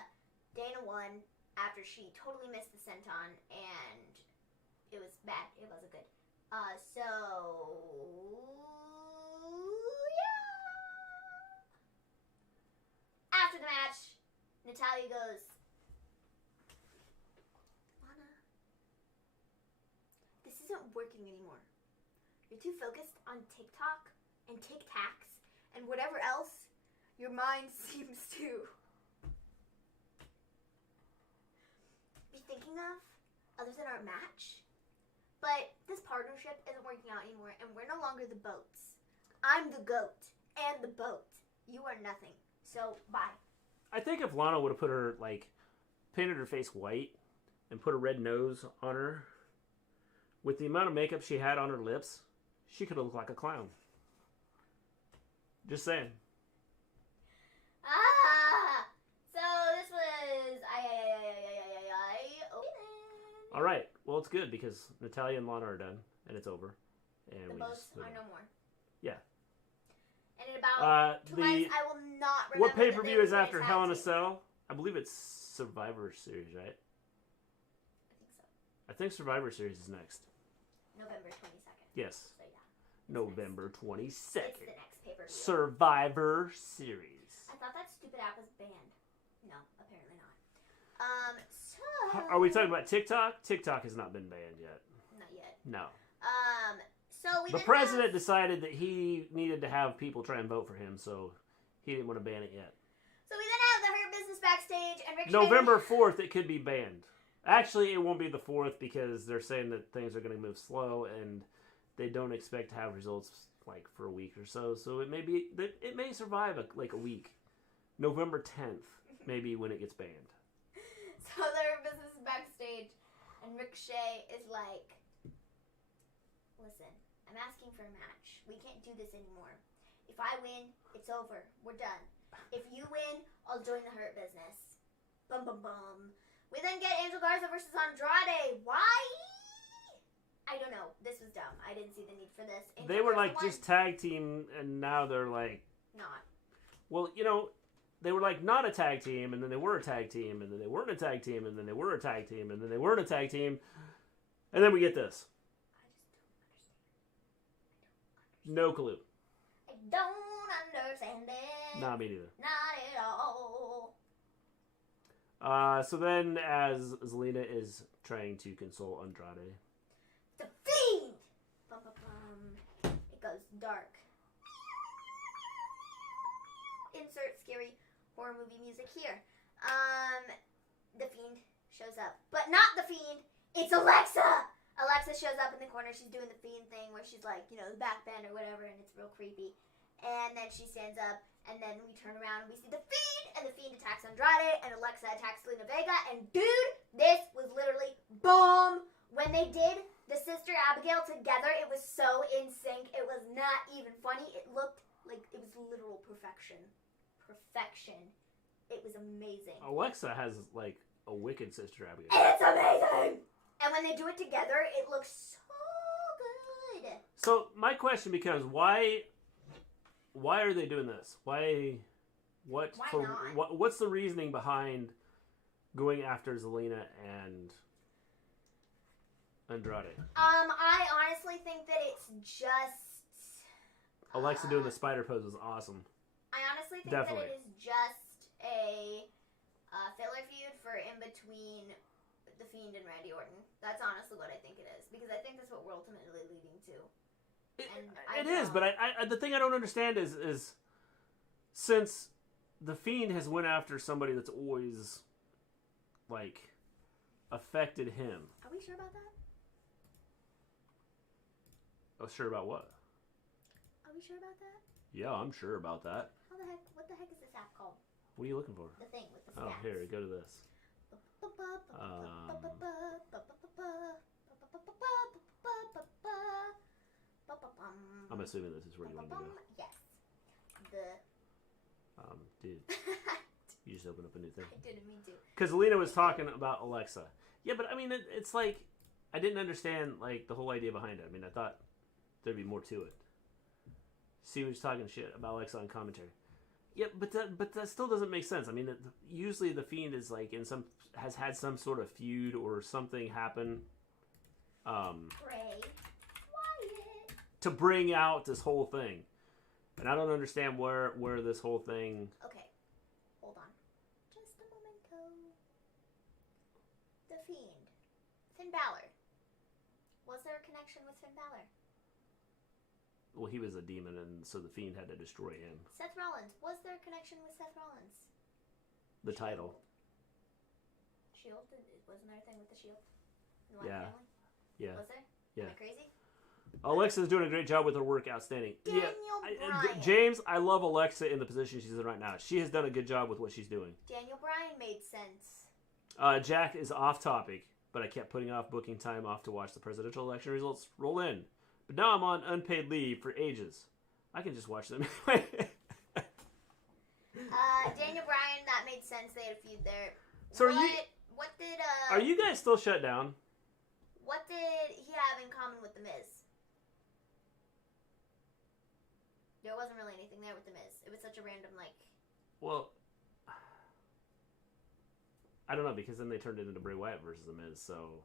Dana won after she totally missed the senton, and it was bad. It wasn't good. Yeah. After the match, Natalya goes, Lana, this isn't working anymore. You're too focused on TikTok and Tic Tacs and whatever else your mind seems to be thinking of other than our match. But this partnership isn't working out anymore, and we're no longer the boats. I'm the goat and the boat. You are nothing. So, bye. I think if Lana would have put her, like, painted her face white and put a red nose on her, with the amount of makeup she had on her lips, she could have looked like a clown. Just saying. So this was All right. Well, it's good because Natalya and Lana are done, and it's over. And the we boats just are no more. Yeah. And in about 2 months, I will not remember. What pay-per-view is after Hell in a Cell? I believe it's Survivor Series, right? I think so. I think Survivor Series is next. November 22nd. Yes. So yeah. November 22nd. It's the next pay-per-view. Survivor Series. I thought that stupid app was banned. No, apparently not. So... Are we talking about TikTok? TikTok has not been banned yet. Not yet. No. So we The president decided that he needed to have people try and vote for him, so he didn't want to ban it yet. So we then have the Hurt Business backstage, and Ricochet... November 4th, it could be banned. Actually, it won't be the 4th because they're saying that things are going to move slow, and they don't expect to have results like for a week or so. So it may survive a week. November 10th, maybe when it gets banned. So the Hurt Business is backstage, and Ricochet is like, listen, I'm asking for a match. We can't do this anymore. If I win, it's over. We're done. If you win, I'll join the Hurt Business. Bum, bum, bum. We then get Angel Garza versus Andrade. Why? I don't know. This was dumb. I didn't see the need for this. Angel They were Garza like just tag team, and now they're like... Not. Well, you know, they were like not a tag team, and then they were a tag team, and then they weren't a tag team, and then they were a tag team, and then they weren't a tag team. And then we get this. No clue. I don't understand it. Nah, me neither. Not at all. So then, as Zelina is trying to console Andrade, The Fiend! Bum, bum, bum. It goes dark. Insert scary horror movie music here. The Fiend shows up. But not the Fiend. It's Alexa! Alexa shows up in the corner. She's doing the Fiend thing where she's like, you know, the back bend or whatever, and it's real creepy. And then she stands up, and then we turn around and we see the Fiend, and the Fiend attacks Andrade, and Alexa attacks Selena Vega. And dude, this was literally boom! When they did the Sister Abigail together, it was so in sync. It was not even funny. It looked like it was literal perfection. Perfection. It was amazing. Alexa has like a wicked Sister Abigail. It's amazing! And when they do it together, it looks so good. So my question becomes, why are they doing this? Why not? What's the reasoning behind going after Zelina and Andrade? I honestly think that it's just Alexa doing the spider pose was awesome. I honestly think Definitely. that it is just a filler feud for in between The Fiend and Randy Orton. That's honestly what I think it is, because I think that's what we're ultimately leading to. It is, but I the thing I don't understand is since The Fiend has went after somebody that's always like affected him. Are we sure about that? Oh, sure about what? Are we sure about that? Yeah, I'm sure about that. What the heck is this app called? What are you looking for? The thing with the stats. Oh, here, go to this. I'm assuming this is where you want to go. Yes. Dude, you just opened up a new thing. I didn't mean to. Because Alina was talking about Alexa. Yeah, but I mean, it's like, I didn't understand like the whole idea behind it. I mean, I thought there'd be more to it. She was talking shit about Alexa on commentary. Yeah, but that still doesn't make sense. I mean, usually the Fiend is like has had some sort of feud or something happen. Bray Wyatt. To bring out this whole thing, and I don't understand where this whole thing. Okay, hold on, just a momento. The Fiend, Finn Balor. Was there a connection with Finn Balor? Well, he was a demon, and so the Fiend had to destroy him. Seth Rollins. Was there a connection with Seth Rollins? The title. Shield? Wasn't there a thing with the Shield? In the Yeah. Family? Yeah. Was there? Yeah. Am I crazy? Alexa's doing a great job with her work. Outstanding. Daniel Bryan. James, I love Alexa in the position she's in right now. She has done a good job with what she's doing. Daniel Bryan made sense. Jack is off topic, but I kept putting off booking time off to watch the presidential election results roll in. But now I'm on unpaid leave for ages. I can just watch them anyway. Daniel Bryan, that made sense. They had a feud there. So are you guys still shut down? What did he have in common with The Miz? There wasn't really anything there with The Miz. It was such a random, Well, I don't know, because then they turned it into Bray Wyatt versus The Miz, so...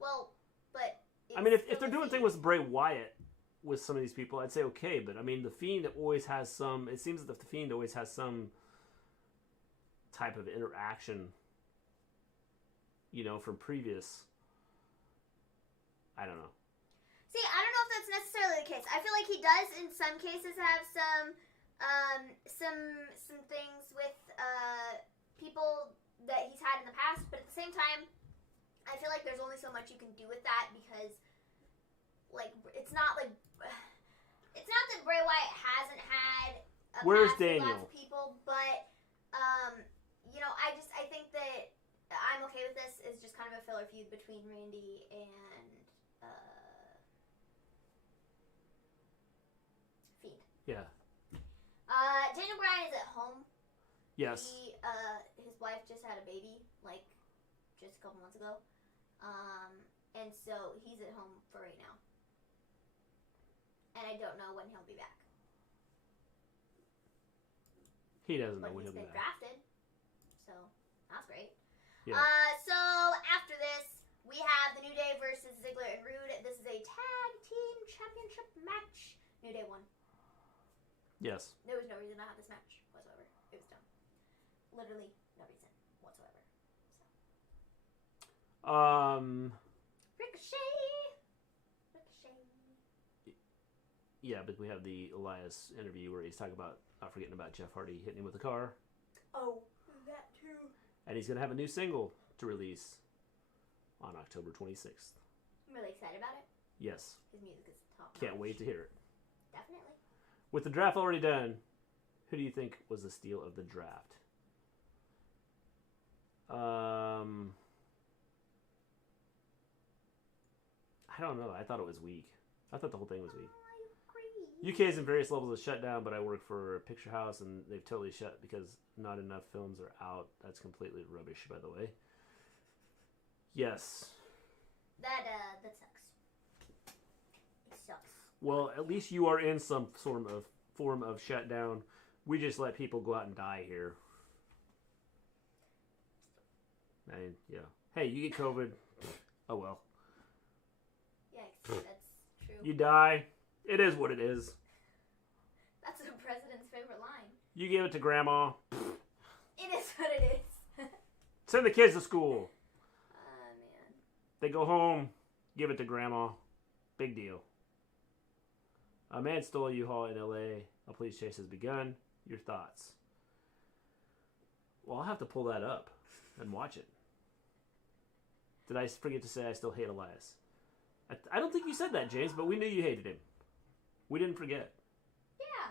Well, but... I mean, if they're doing a thing with Bray Wyatt with some of these people, I'd say okay, but I mean, The Fiend always has some... It seems that The Fiend always has some type of interaction, from previous... I don't know. See, I don't know if that's necessarily the case. I feel like he does, in some cases, have some things with people that he's had in the past, but at the same time, I feel like there's only so much you can do with that because, it's not that Bray Wyatt hasn't had a Where's past with Daniel? lots of people, but I think that I'm okay with this. It's just kind of a filler feud between Randy and Fiend. Yeah. Daniel Bryan is at home. Yes. His wife just had a baby, just a couple months ago. And so he's at home for right now. And I don't know when he'll be back. He doesn't know But when he's he'll be been back. drafted. So, that's great. Yeah. So, after this, we have The New Day versus Ziggler and Rude. This is a tag team championship match. New Day won. Yes. There was no reason to have this match whatsoever. It was dumb. Literally no reason whatsoever. Ricochet. Yeah, but we have the Elias interview where he's talking about not forgetting about Jeff Hardy hitting him with a car. Oh, that too. And he's going to have a new single to release on October 26th. I'm really excited about it. Yes. His music is top notch. Can't wait to hear it. Definitely. With the draft already done, who do you think was the steal of the draft? I don't know. I thought it was weak. I thought the whole thing was weak. UK is in various levels of shutdown, but I work for a picture house, and they've totally shut because not enough films are out. That's completely rubbish, by the way. Yes. That sucks. It sucks. Well, at least you are in some form of shutdown. We just let people go out and die here. And yeah. Hey, you get COVID. Oh well. Yikes, that's true. You die. It is what it is. That's the president's favorite line. You give it to grandma. It is what it is. Send the kids to school. Man. They go home. Give it to grandma. Big deal. A man stole a U-Haul in L.A. A police chase has begun. Your thoughts? Well, I'll have to pull that up and watch it. Did I forget to say I still hate Elias? I don't think you said that, James, but we knew you hated him. We didn't forget. Yeah.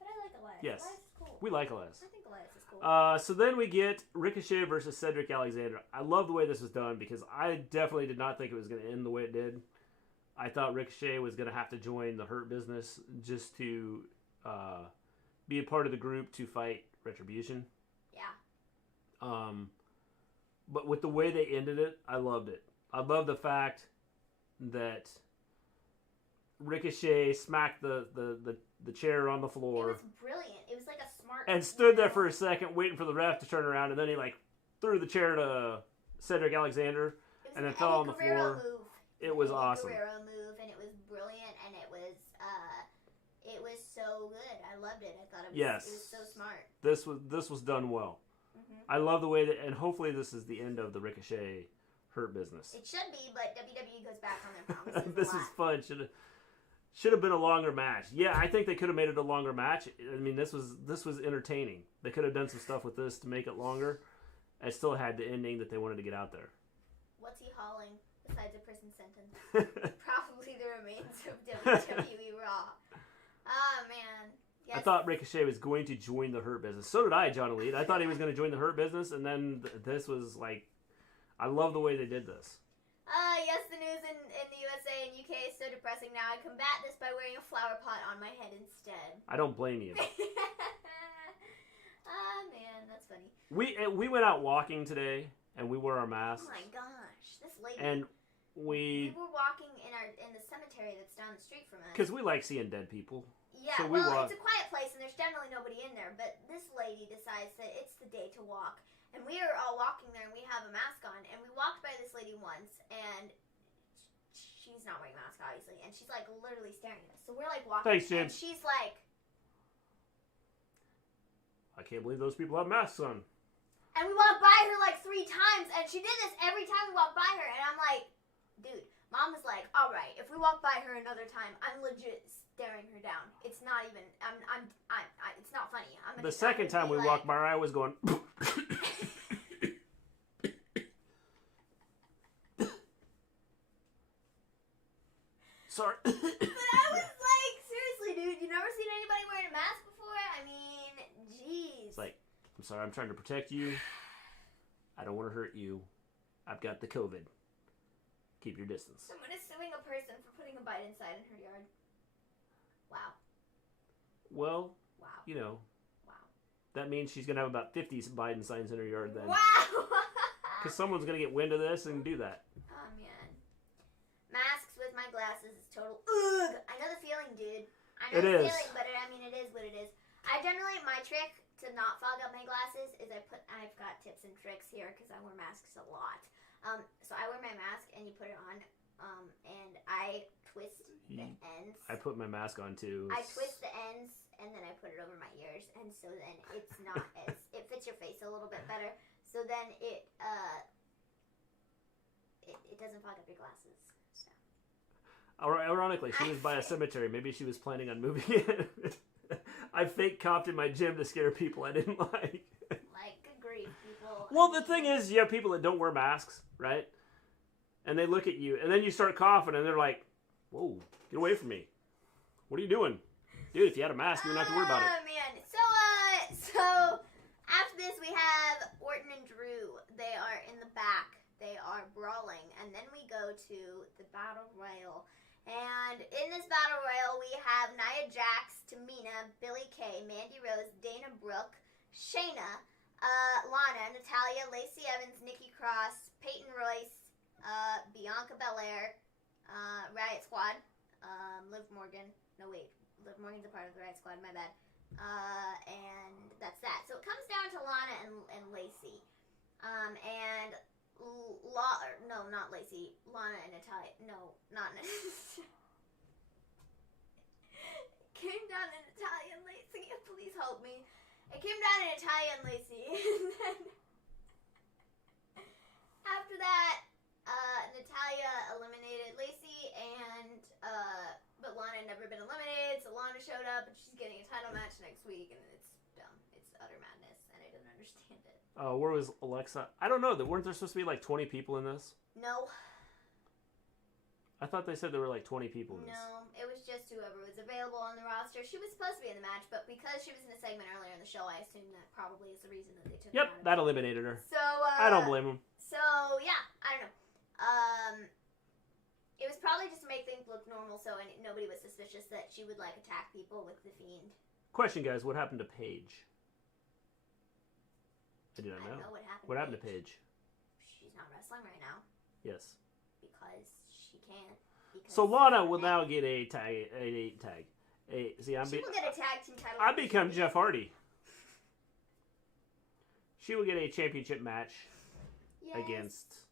But I like Elias. Yes. Elias is cool. We like Elias. I think Elias is cool. So then we get Ricochet versus Cedric Alexander. I love the way this was done because I definitely did not think it was going to end the way it did. I thought Ricochet was going to have to join the Hurt Business just to be a part of the group to fight Retribution. Yeah. But with the way they ended it, I loved it. I love the fact that Ricochet smacked the chair on the floor. It was brilliant. It was like a smart... And stood there for a second waiting for the ref to turn around, and then he threw the chair to Cedric Alexander and then fell on the floor. Move. It was awesome. Guerrero move, and it was brilliant, and it was so good. I loved it. I thought it was so smart. This was done well. Mm-hmm. I love the way that, and hopefully this is the end of the Ricochet Hurt Business. It should be, but WWE goes back on their promises. This is fun. Should have been a longer match. Yeah, I think they could have made it a longer match. I mean, this was entertaining. They could have done some stuff with this to make it longer. I still had the ending that they wanted to get out there. What's he hauling besides a prison sentence? Probably the remains episodes of WWE Raw. Oh, man. Yes. I thought Ricochet was going to join the Hurt Business. So did I, John Elite. I thought he was going to join the Hurt Business, and then this was like, I love the way they did this. Yes, the news in the USA and UK is so depressing now. I combat this by wearing a flower pot on my head instead. I don't blame you. Man, that's funny. We went out walking today, and we wore our masks. Oh my gosh, this lady. And we were walking in the cemetery that's down the street from us. Because we like seeing dead people. Yeah, so it's a quiet place, and there's generally nobody in there. But this lady decides that it's the day to walk. And we are all walking there, and we have a mask on. And we walked by this lady once, and she's not wearing a mask, obviously. And she's, like, literally staring at us. So we're, like, walking. Thanks, James. And she's like... I can't believe those people have masks on. And we walked by her, like, 3 times. And she did this every time we walked by her. And I'm like, dude, Mom was like, all right, if we walk by her another time, I'm legit staring her down. It's not even, it's not funny. The second time we walked by her, I was going... Sorry. But I was like, seriously, dude, you never seen anybody wearing a mask before? I mean, jeez. It's like, I'm sorry, I'm trying to protect you. I don't want to hurt you. I've got the COVID. Keep your distance. Someone is suing a person for putting a Biden sign in her yard. Wow. Well, wow. You know. Wow. That means she's going to have about 50 Biden signs in her yard then. Wow. Because someone's going to get wind of this and do that. Oh, man. Masks with my glasses is total ugh. I know the feeling, dude. I know the feeling, but it is what it is. I generally, my trick to not fog up my glasses is I've got tips and tricks here because I wear masks a lot. So I wear my mask and you put it on, and I twist the ends. I put my mask on too. I twist the ends and then I put it over my ears, and so then it's not as it fits your face a little bit better. So then it doesn't fog up your glasses. So. Ironically, she was by a cemetery. Maybe she was planning on moving in. I fake coughed in my gym to scare people I didn't like. Like, good grief, people. Well, the thing is, you have people that don't wear masks, right? And they look at you, and then you start coughing, and they're like, whoa, get away from me. What are you doing? Dude, if you had a mask, you wouldn't have to worry about it. Oh, man. So, after this, we have Orton and Drew. They are in the back. They are brawling. And then we go to the Battle Royal. And in this Battle Royal, we have Nia Jax, Tamina, Billie Kay, Mandy Rose, Dana Brooke, Shayna, Lana, Natalya, Lacey Evans, Nikki Cross, Peyton Royce, Bianca Belair, Riot Squad, Liv Morgan. No, wait. Liv Morgan's a part of the Riot Squad. My bad. And that's that. So it comes down to Lana and Lacey. And... no, not Lacey. Lana and Natalya. No, not came down to Natalya and Lacey. Please help me. It came down to Natalya and Lacey. And then after that, Natalya eliminated Lacey, and but Lana had never been eliminated, so Lana showed up, and she's getting a title match next week, and it's dumb. It's utter madness, and I don't understand it. Where was Alexa? I don't know. Weren't there supposed to be like 20 people in this? No. I thought they said there were like 20 people in this. No, it was just whoever was available on the roster. She was supposed to be in the match, but because she was in a segment earlier in the show, I assume that probably is the reason that they took her out of it. That eliminated her. So, I don't blame them. So, yeah, I don't know. It was probably just to make things look normal, so nobody was suspicious that she would, like, attack people with the Fiend. Question, guys. What happened to Paige? I do not know. I don't know what happened. What happened to Paige? She's not wrestling right now. Yes. Because she can't. So Lana will now get a tag. She will get a tag team title. I become Jeff Hardy. She will get a championship match against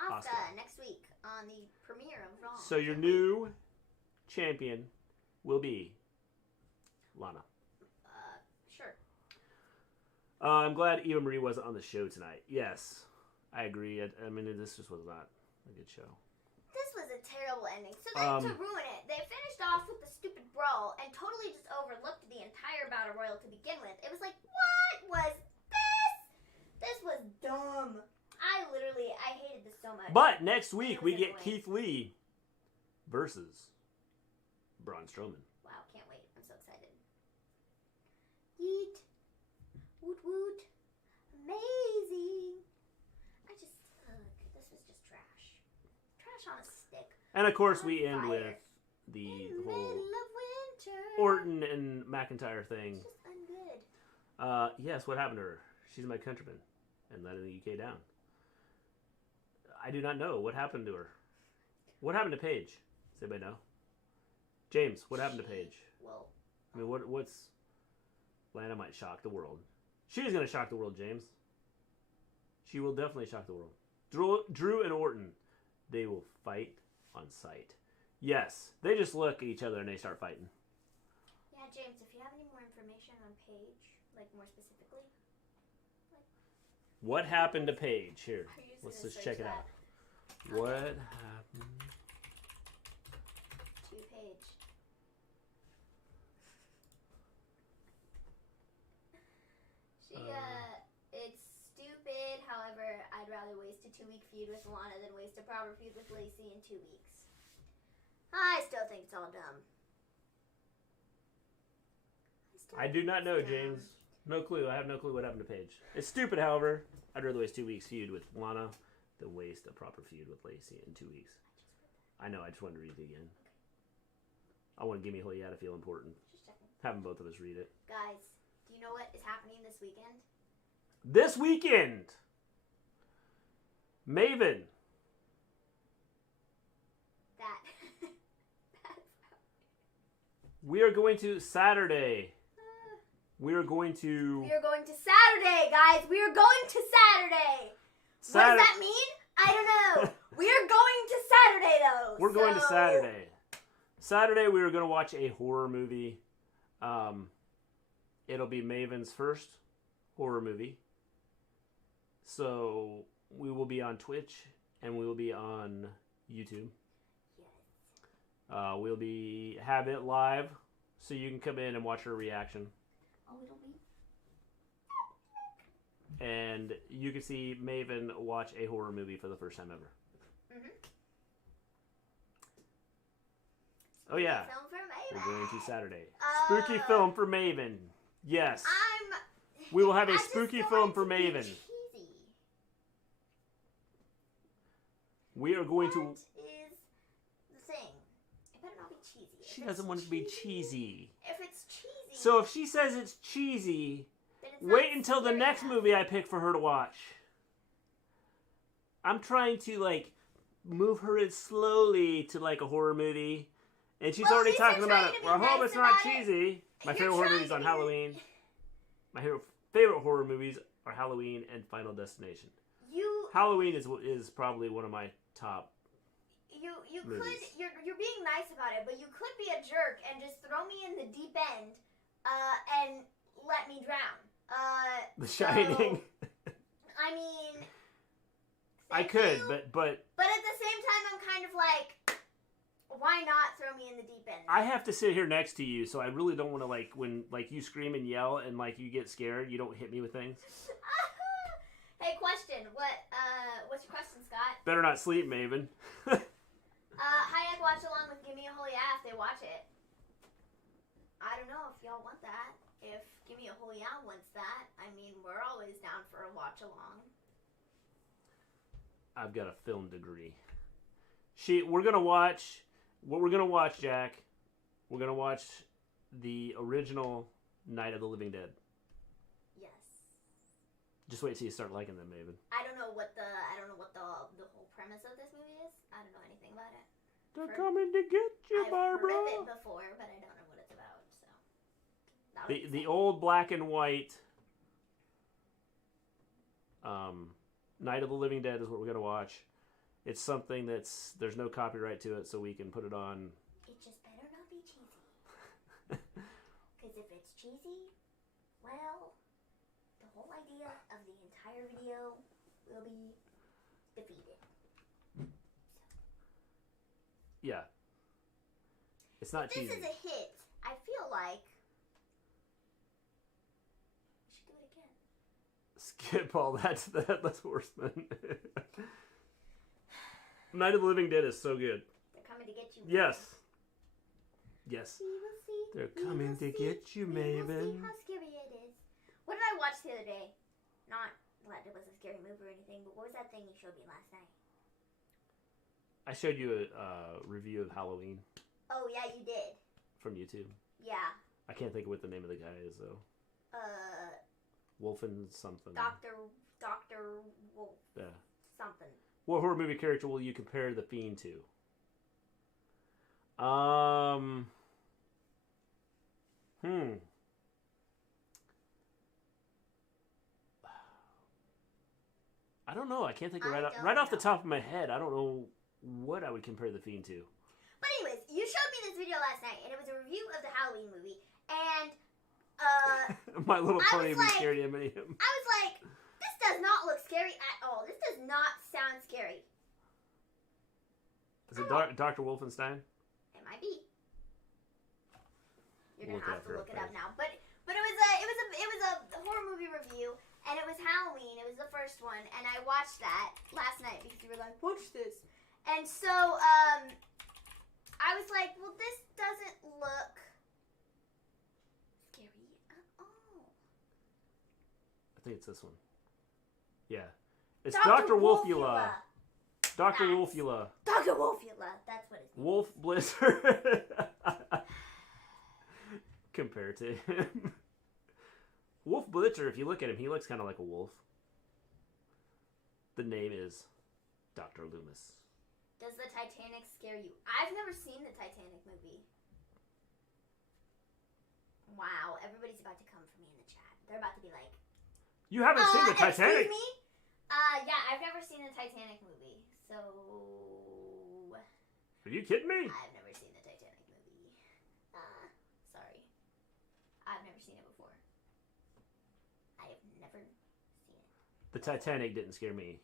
Asuka next week on the premiere of Wrants. So your new champion will be Lana. Sure. I'm glad Eva Marie wasn't on the show tonight. Yes, I agree. I mean, this just was not a good show. This was a terrible ending. So then to ruin it, they finished off with the stupid brawl and totally just overlooked the entire Battle Royal to begin with. It was like, what was this? This was dumb. I hated this so much. But next week we get Keithley versus Braun Strowman. Wow, can't wait. I'm so excited. Yeet. Woot woot. Amazing. This was just trash. Trash on a stick. And of course, On we end fire. with the In the whole middle of winter. Orton and McIntyre thing. It's just ungood. Yes, what happened to her? She's my countryman and letting the UK down. I do not know what happened to her. What happened to Paige? Does anybody know? James, what happened to Paige? Well, I mean, what's... Lana might shock the world. She's going to shock the world, James. She will definitely shock the world. Drew and Orton, they will fight on sight. Yes, they just look at each other and they start fighting. yeah, James, if you have any more information on Paige, like more specifically, What happened to Paige? Here, are you let's gonna just search check it that? out. What happened? To Paige. It's stupid. However, I'd rather waste a 2-week feud with Lana than waste a proper feud with Lacey in 2 weeks. I still think it's all dumb. I do not know, Dumb. James. No clue. I have no clue what happened to Paige. It's stupid, however. I'd rather waste 2 weeks feud with Lana than waste a proper feud with Lacey in 2 weeks. I know. I just wanted to read it again. I want to give me Holyat to feel important. Just checking. Having both of us read it. Guys, do you know what is happening this weekend? This weekend, Maven. That. We are going to Saturday. We are going to... We are going to Saturday, guys. We are going to Saturday. What does that mean? I don't know. We are going to Saturday, though. We're going to Saturday. Saturday, we are going to watch a horror movie. It'll be Maven's first horror movie. So we will be on Twitch and we will be on YouTube. Yes. We'll have it live, so you can come in and watch her reaction. Oh, it'll be. And you can see Maven watch a horror movie for the first time ever. Mm-hmm. Oh yeah, Film for Maven. we're going to Saturday. Spooky film for Maven. Yes, I'm. we will have I a just spooky don't film like for to be Maven. cheesy. We are going to. What is the thing? It better not be cheesy. She doesn't want it to be cheesy. If it's cheesy, So if she says it's cheesy, then it's not wait until the scary next enough. movie I pick for her to watch. I'm trying to move her in slowly to a horror movie, and she's Well, already at least you're talking about trying it. to be Well, I hope nice it's not about it. cheesy. My You're favorite horror trying movies to on be- Halloween. My favorite horror movies are Halloween and Final Destination. Halloween is probably one of my top. You movies. could you're being nice about it, but you could be a jerk and just throw me in the deep end, and let me drown. The so, Shining. I mean, I thank could, you, but at the same time, I'm kind of like, why not throw me in the deep end? I have to sit here next to you, so I really don't want to when you scream and yell and you get scared, you don't hit me with things. Hey, question. What's your question, Scott? Better not sleep, Maven. Hayek watch along with Gimme a Holy Ass. They watch it. I don't know if y'all want that. If Gimme a Holy Ass wants that, I mean, we're always down for a watch along. I've got a film degree. We're gonna watch. What we're gonna watch, Jack? We're gonna watch the original Night of the Living Dead. Yes. Just wait till you start liking them, Maven. I don't know what the whole premise of this movie is. I don't know anything about it. They're coming to get you, I've Barbara. heard of it before, but I don't know what it's about. So. That'll be The fun. old black and white Night of the Living Dead is what we're gonna watch. It's something there's no copyright to it, so we can put it on. It just better not be cheesy. Because if it's cheesy, well, the whole idea of the entire video will be defeated. Yeah. It's not If this cheesy. is a hit, I feel like we should do it again. Skip all that to the Headless Horseman. Night of the Living Dead is so good. They're coming to get you. Yes. Yes. We will see. They're We coming will to see. get you, We will Maven. see how scary it is. What did I watch the other day? Not that it was a scary movie or anything, but what was that thing you showed me last night? I showed you a review of Halloween Oh yeah, you did. from YouTube. Yeah. I can't think of what the name of the guy is though. Wolfen something. Doctor Wolf Yeah. something. What horror movie character will you compare the Fiend to? I don't know. I can't think of right off the top of my head. I don't know what I would compare the Fiend to. But anyways, you showed me this video last night, and it was a review of the Halloween movie, and My Little Pony would be like- scared of him. I was like, this does not look scary at all. This does not sound scary. Is it Dr. Wolfenstein? It might be. You're We'll gonna look have to it up look it real up now. But it was a horror movie review, and it was Halloween. It was the first one, and I watched that last night because you were like, watch this. And so I was like, well, this doesn't look scary at all. I think it's this one. Yeah. It's Dr. Dr. Wolfula. Dr. That's- Wolfula. Dr. Wolfula. That's what his name Wolf Blizzard. Compared to him. Wolf Blitzer, if you look at him, he looks kind of like a wolf. The name is Dr. Loomis. Does the Titanic scare you? I've never seen the Titanic movie. Wow, everybody's about to come for me in the chat. They're about to be like, You haven't seen the Titanic? excuse me? Yeah, I've never seen the Titanic movie. So, Are you kidding me? I've never seen the Titanic movie. Sorry. I've never seen it before. I have never seen it. The Titanic didn't scare me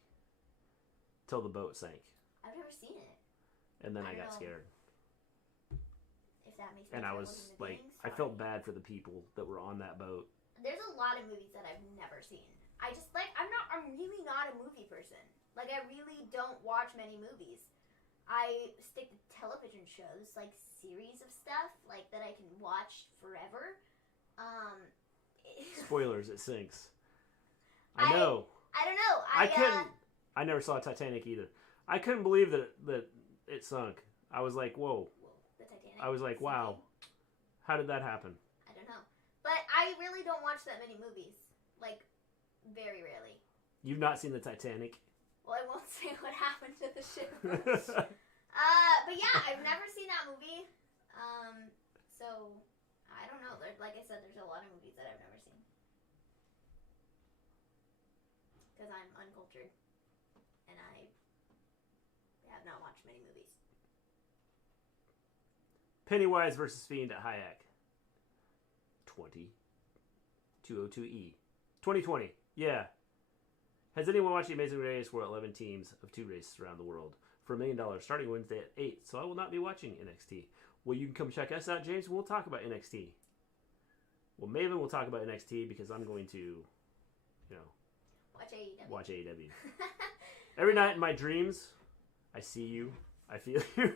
till the boat sank. I've never seen it. And then I I got don't know. scared. If that makes And me I feel was human like, being, I sorry. felt bad for the people that were on that boat. There's a lot of movies that I've never seen. I just I'm really not a movie person. Like, I really don't watch many movies. I stick to television shows, like series of stuff, like that I can watch forever. Spoilers, it sinks. I know. I don't know. I couldn't. I never saw Titanic either. I couldn't believe that it sunk. I was like, whoa. The Titanic. I was like, wow. How did that happen? I don't know. But I really don't watch that many movies. Like, very rarely. You've not seen the Titanic? Well, I won't say what happened to the ship. But yeah, I've never seen that movie. So I don't know. Like I said, there's a lot of movies that I've never seen because I'm uncultured and I have not watched many movies. Pennywise versus Fiend at Hayek. 202E. 2020. Yeah. Has anyone watched The Amazing Race where 11 teams of 2 races around the world for $1 million starting Wednesday at 8? So I will not be watching NXT. Well, you can come check us out, James, and we'll talk about NXT. Well, Maven will talk about NXT because I'm going to, Watch AEW. watch AEW. Every night in my dreams, I see you. I feel you.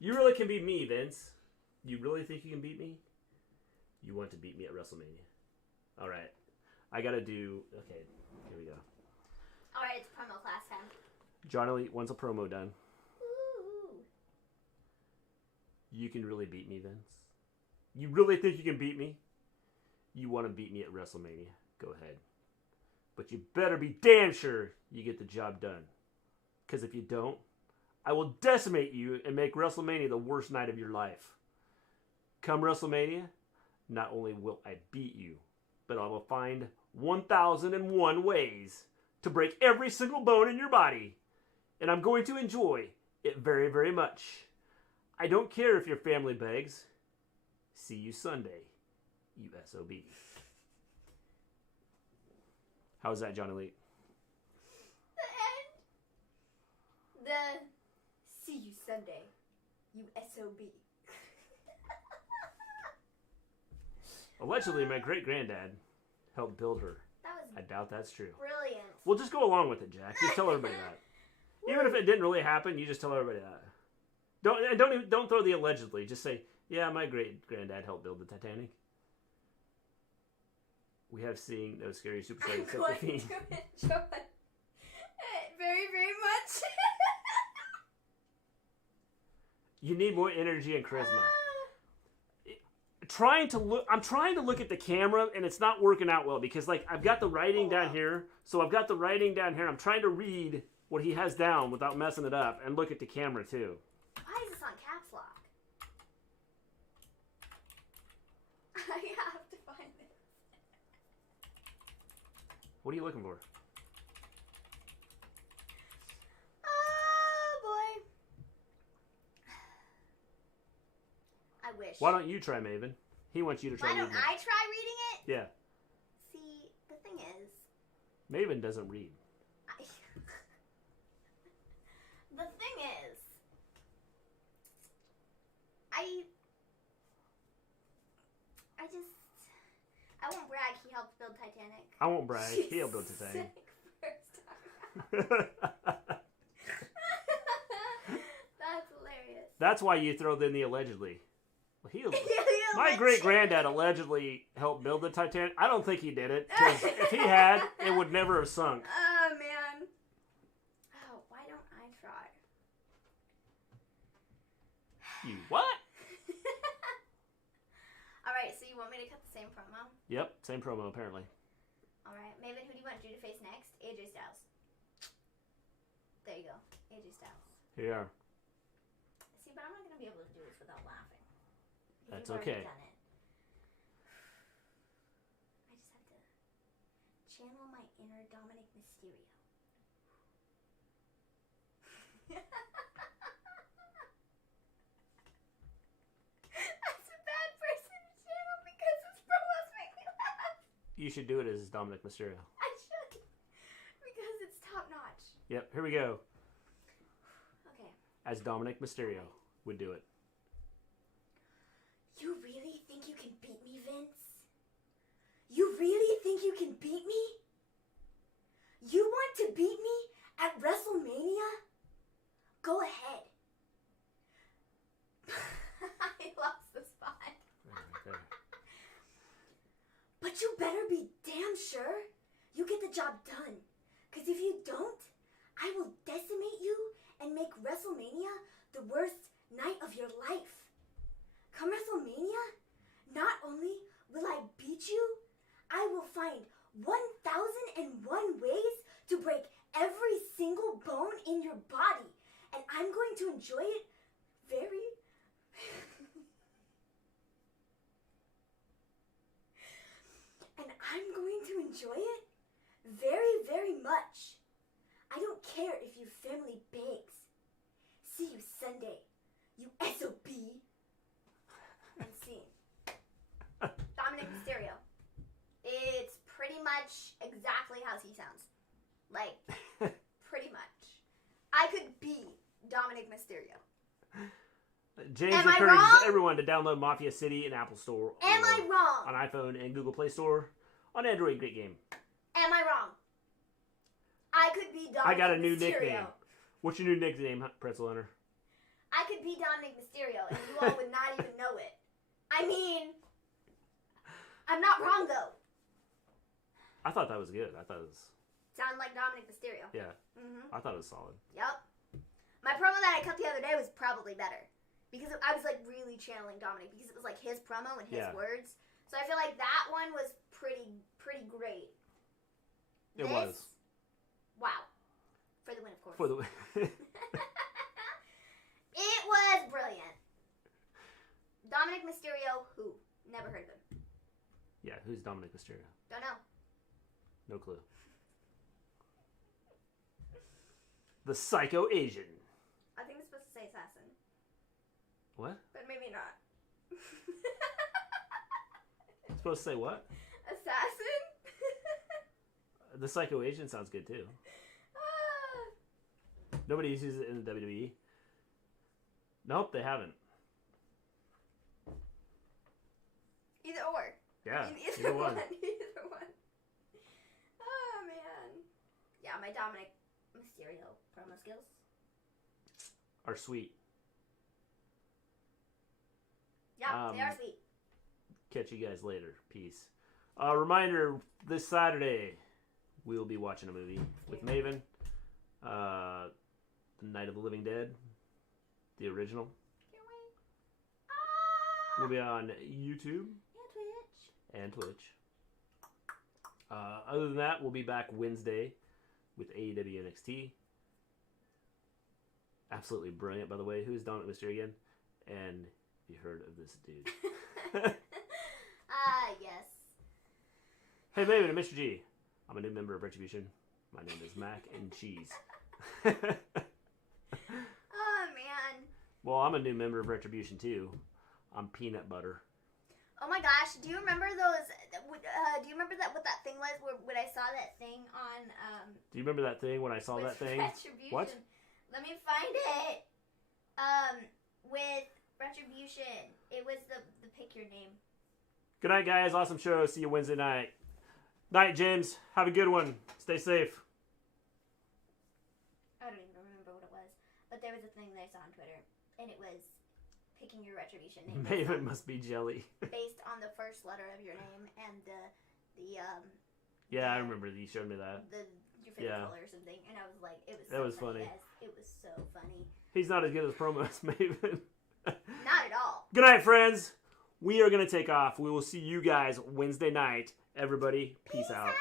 You really can beat me, Vince. You really think you can beat me? You want to beat me at WrestleMania. All right. I got to do... Okay, here we go. All right, it's promo class time. John Elite wants a promo done. Ooh. You can really beat me, Vince? You really think you can beat me? You want to beat me at WrestleMania? Go ahead. But you better be damn sure you get the job done. Because if you don't, I will decimate you and make WrestleMania the worst night of your life. Come WrestleMania, not only will I beat you, but I will find 1,001 ways to break every single bone in your body. And I'm going to enjoy it very, very much. I don't care if your family begs. See you Sunday, you SOB. How's that, John Elite? The end. See you Sunday, you SOB. Allegedly, my great-granddad helped build her. That was I doubt that's true. brilliant. Well, just go along with it, Jack. Just tell everybody that. Even if it didn't really happen, you just tell everybody that. Don't throw the allegedly. Just say, yeah, my great granddad helped build the Titanic. We have seen no scary superstar I'm except going the to Fiend. enjoy it very, very much. You need more energy and charisma. I'm trying to look at the camera, and it's not working out well because, like, I've got the writing down here. So I've got the writing down here. I'm trying to read what he has down without messing it up, and look at the camera too. Why is this on caps lock? I have to find this. What are you looking for? Oh boy. I wish. Why don't you try, Maven? He wants you to try. Why don't reading I try reading it? Yeah. See, the thing is, Maven doesn't read. the thing is, I won't brag. He helped build Titanic. I won't brag. He helped build Titanic. First time. That's hilarious. That's why you throw in the allegedly. Well, my great granddad allegedly helped build the Titanic. I don't think he did it, because if he had, it would never have sunk. Oh man. Oh, why don't I try? You what? Alright, so you want me to cut the same promo? Yep, same promo apparently. Alright, Maven, who do you want you to face next? AJ Styles. There you go. AJ Styles. Here you are. See, but I'm not going to be able to do this without laughing. That's You've already okay. done it. I just have to channel my inner Dominic Mysterio. That's a bad person to channel because his promos make me laugh. You should do it as Dominic Mysterio. I should. Because it's top notch. Yep, here we go. Okay. As Dominic Mysterio would do it. You really think you can beat me, Vince? You really think you can beat me? You want to beat me at WrestleMania? Go ahead. I lost the spot. Right there. But you better be damn sure you get the job done. Because if you don't, I will decimate you and make WrestleMania the worst night of your life. Come WrestleMania, not only will I beat you, I will find 1,001 ways to break every single bone in your body. And I'm going to enjoy it very... and I'm going to enjoy it very, very much. I don't care if your family begs. See you Sunday, you SOB. And scene. Dominic Mysterio. It's pretty much exactly how he sounds. Like, pretty much. I could be Dominic Mysterio. James Am I encourages wrong? everyone to download Mafia City in Apple Store. Am I wrong? On iPhone and Google Play Store. On Android, great game. Am I wrong? I could be Dominic Mysterio. I got a new nickname. What's your new nickname, Pretzel Hunter? I could be Dominic Mysterio, and you all would not even know it. I mean, I'm not wrong, though. I thought that was good. I thought it was... Sound like Dominic Mysterio. Yeah. Mm-hmm. I thought it was solid. Yep. My promo that I cut the other day was probably better. Because I was, like, really channeling Dominic. Because it was, like, his promo and his words. So I feel like that one was pretty great. It was. Wow. For the win, of course. For the win. It was brilliant. Dominic Mysterio, who? Never heard of him. Yeah, who's Dominic Mysterio? Don't know. No clue. The Psycho Asian. I think it's supposed to say assassin. What? But maybe not. It's supposed to say what? Assassin? The Psycho Asian sounds good too. Nobody uses it in the WWE. Nope, they haven't. Either or. Yeah, I mean, either one. Either one. Oh, man. Yeah, my Dominic Mysterio promo skills. Are sweet. Yeah, they are sweet. Catch you guys later. Peace. Reminder, this Saturday, we'll be watching a movie with Maven. The Night of the Living Dead. The original. Can't wait. We'll be on YouTube. And Twitch. And Twitch. Other than that, we'll be back Wednesday with AEW NXT. Absolutely brilliant, by the way. Who's Dominic Mysterio again? And you heard of this dude. Yes. Hey, Maven and Mr. G. I'm a new member of Retribution. My name is Mac and Cheese. Oh, man. Well, I'm a new member of Retribution, too. I'm Peanut Butter. Oh, my gosh. Do you remember those... do you remember what that thing was when I saw that thing on... Do you remember that thing when I saw that thing? Retribution. What? Let me find it. With Retribution. It was the pick your name. Good night, guys. Awesome show. See you Wednesday night. Night, James. Have a good one. Stay safe. I don't even remember what it was. But there was a thing that I saw on Twitter. And it was picking your Retribution name. Maven must be jelly. Based on the first letter of your name and Yeah, I remember you showed me that. Your favorite color or something. And I was like, it was so that was funny. Guys. It was so funny. He's not as good as promo as Maven. Not at all. Good night, friends. We are going to take off. We will see you guys Wednesday night. Everybody, peace out.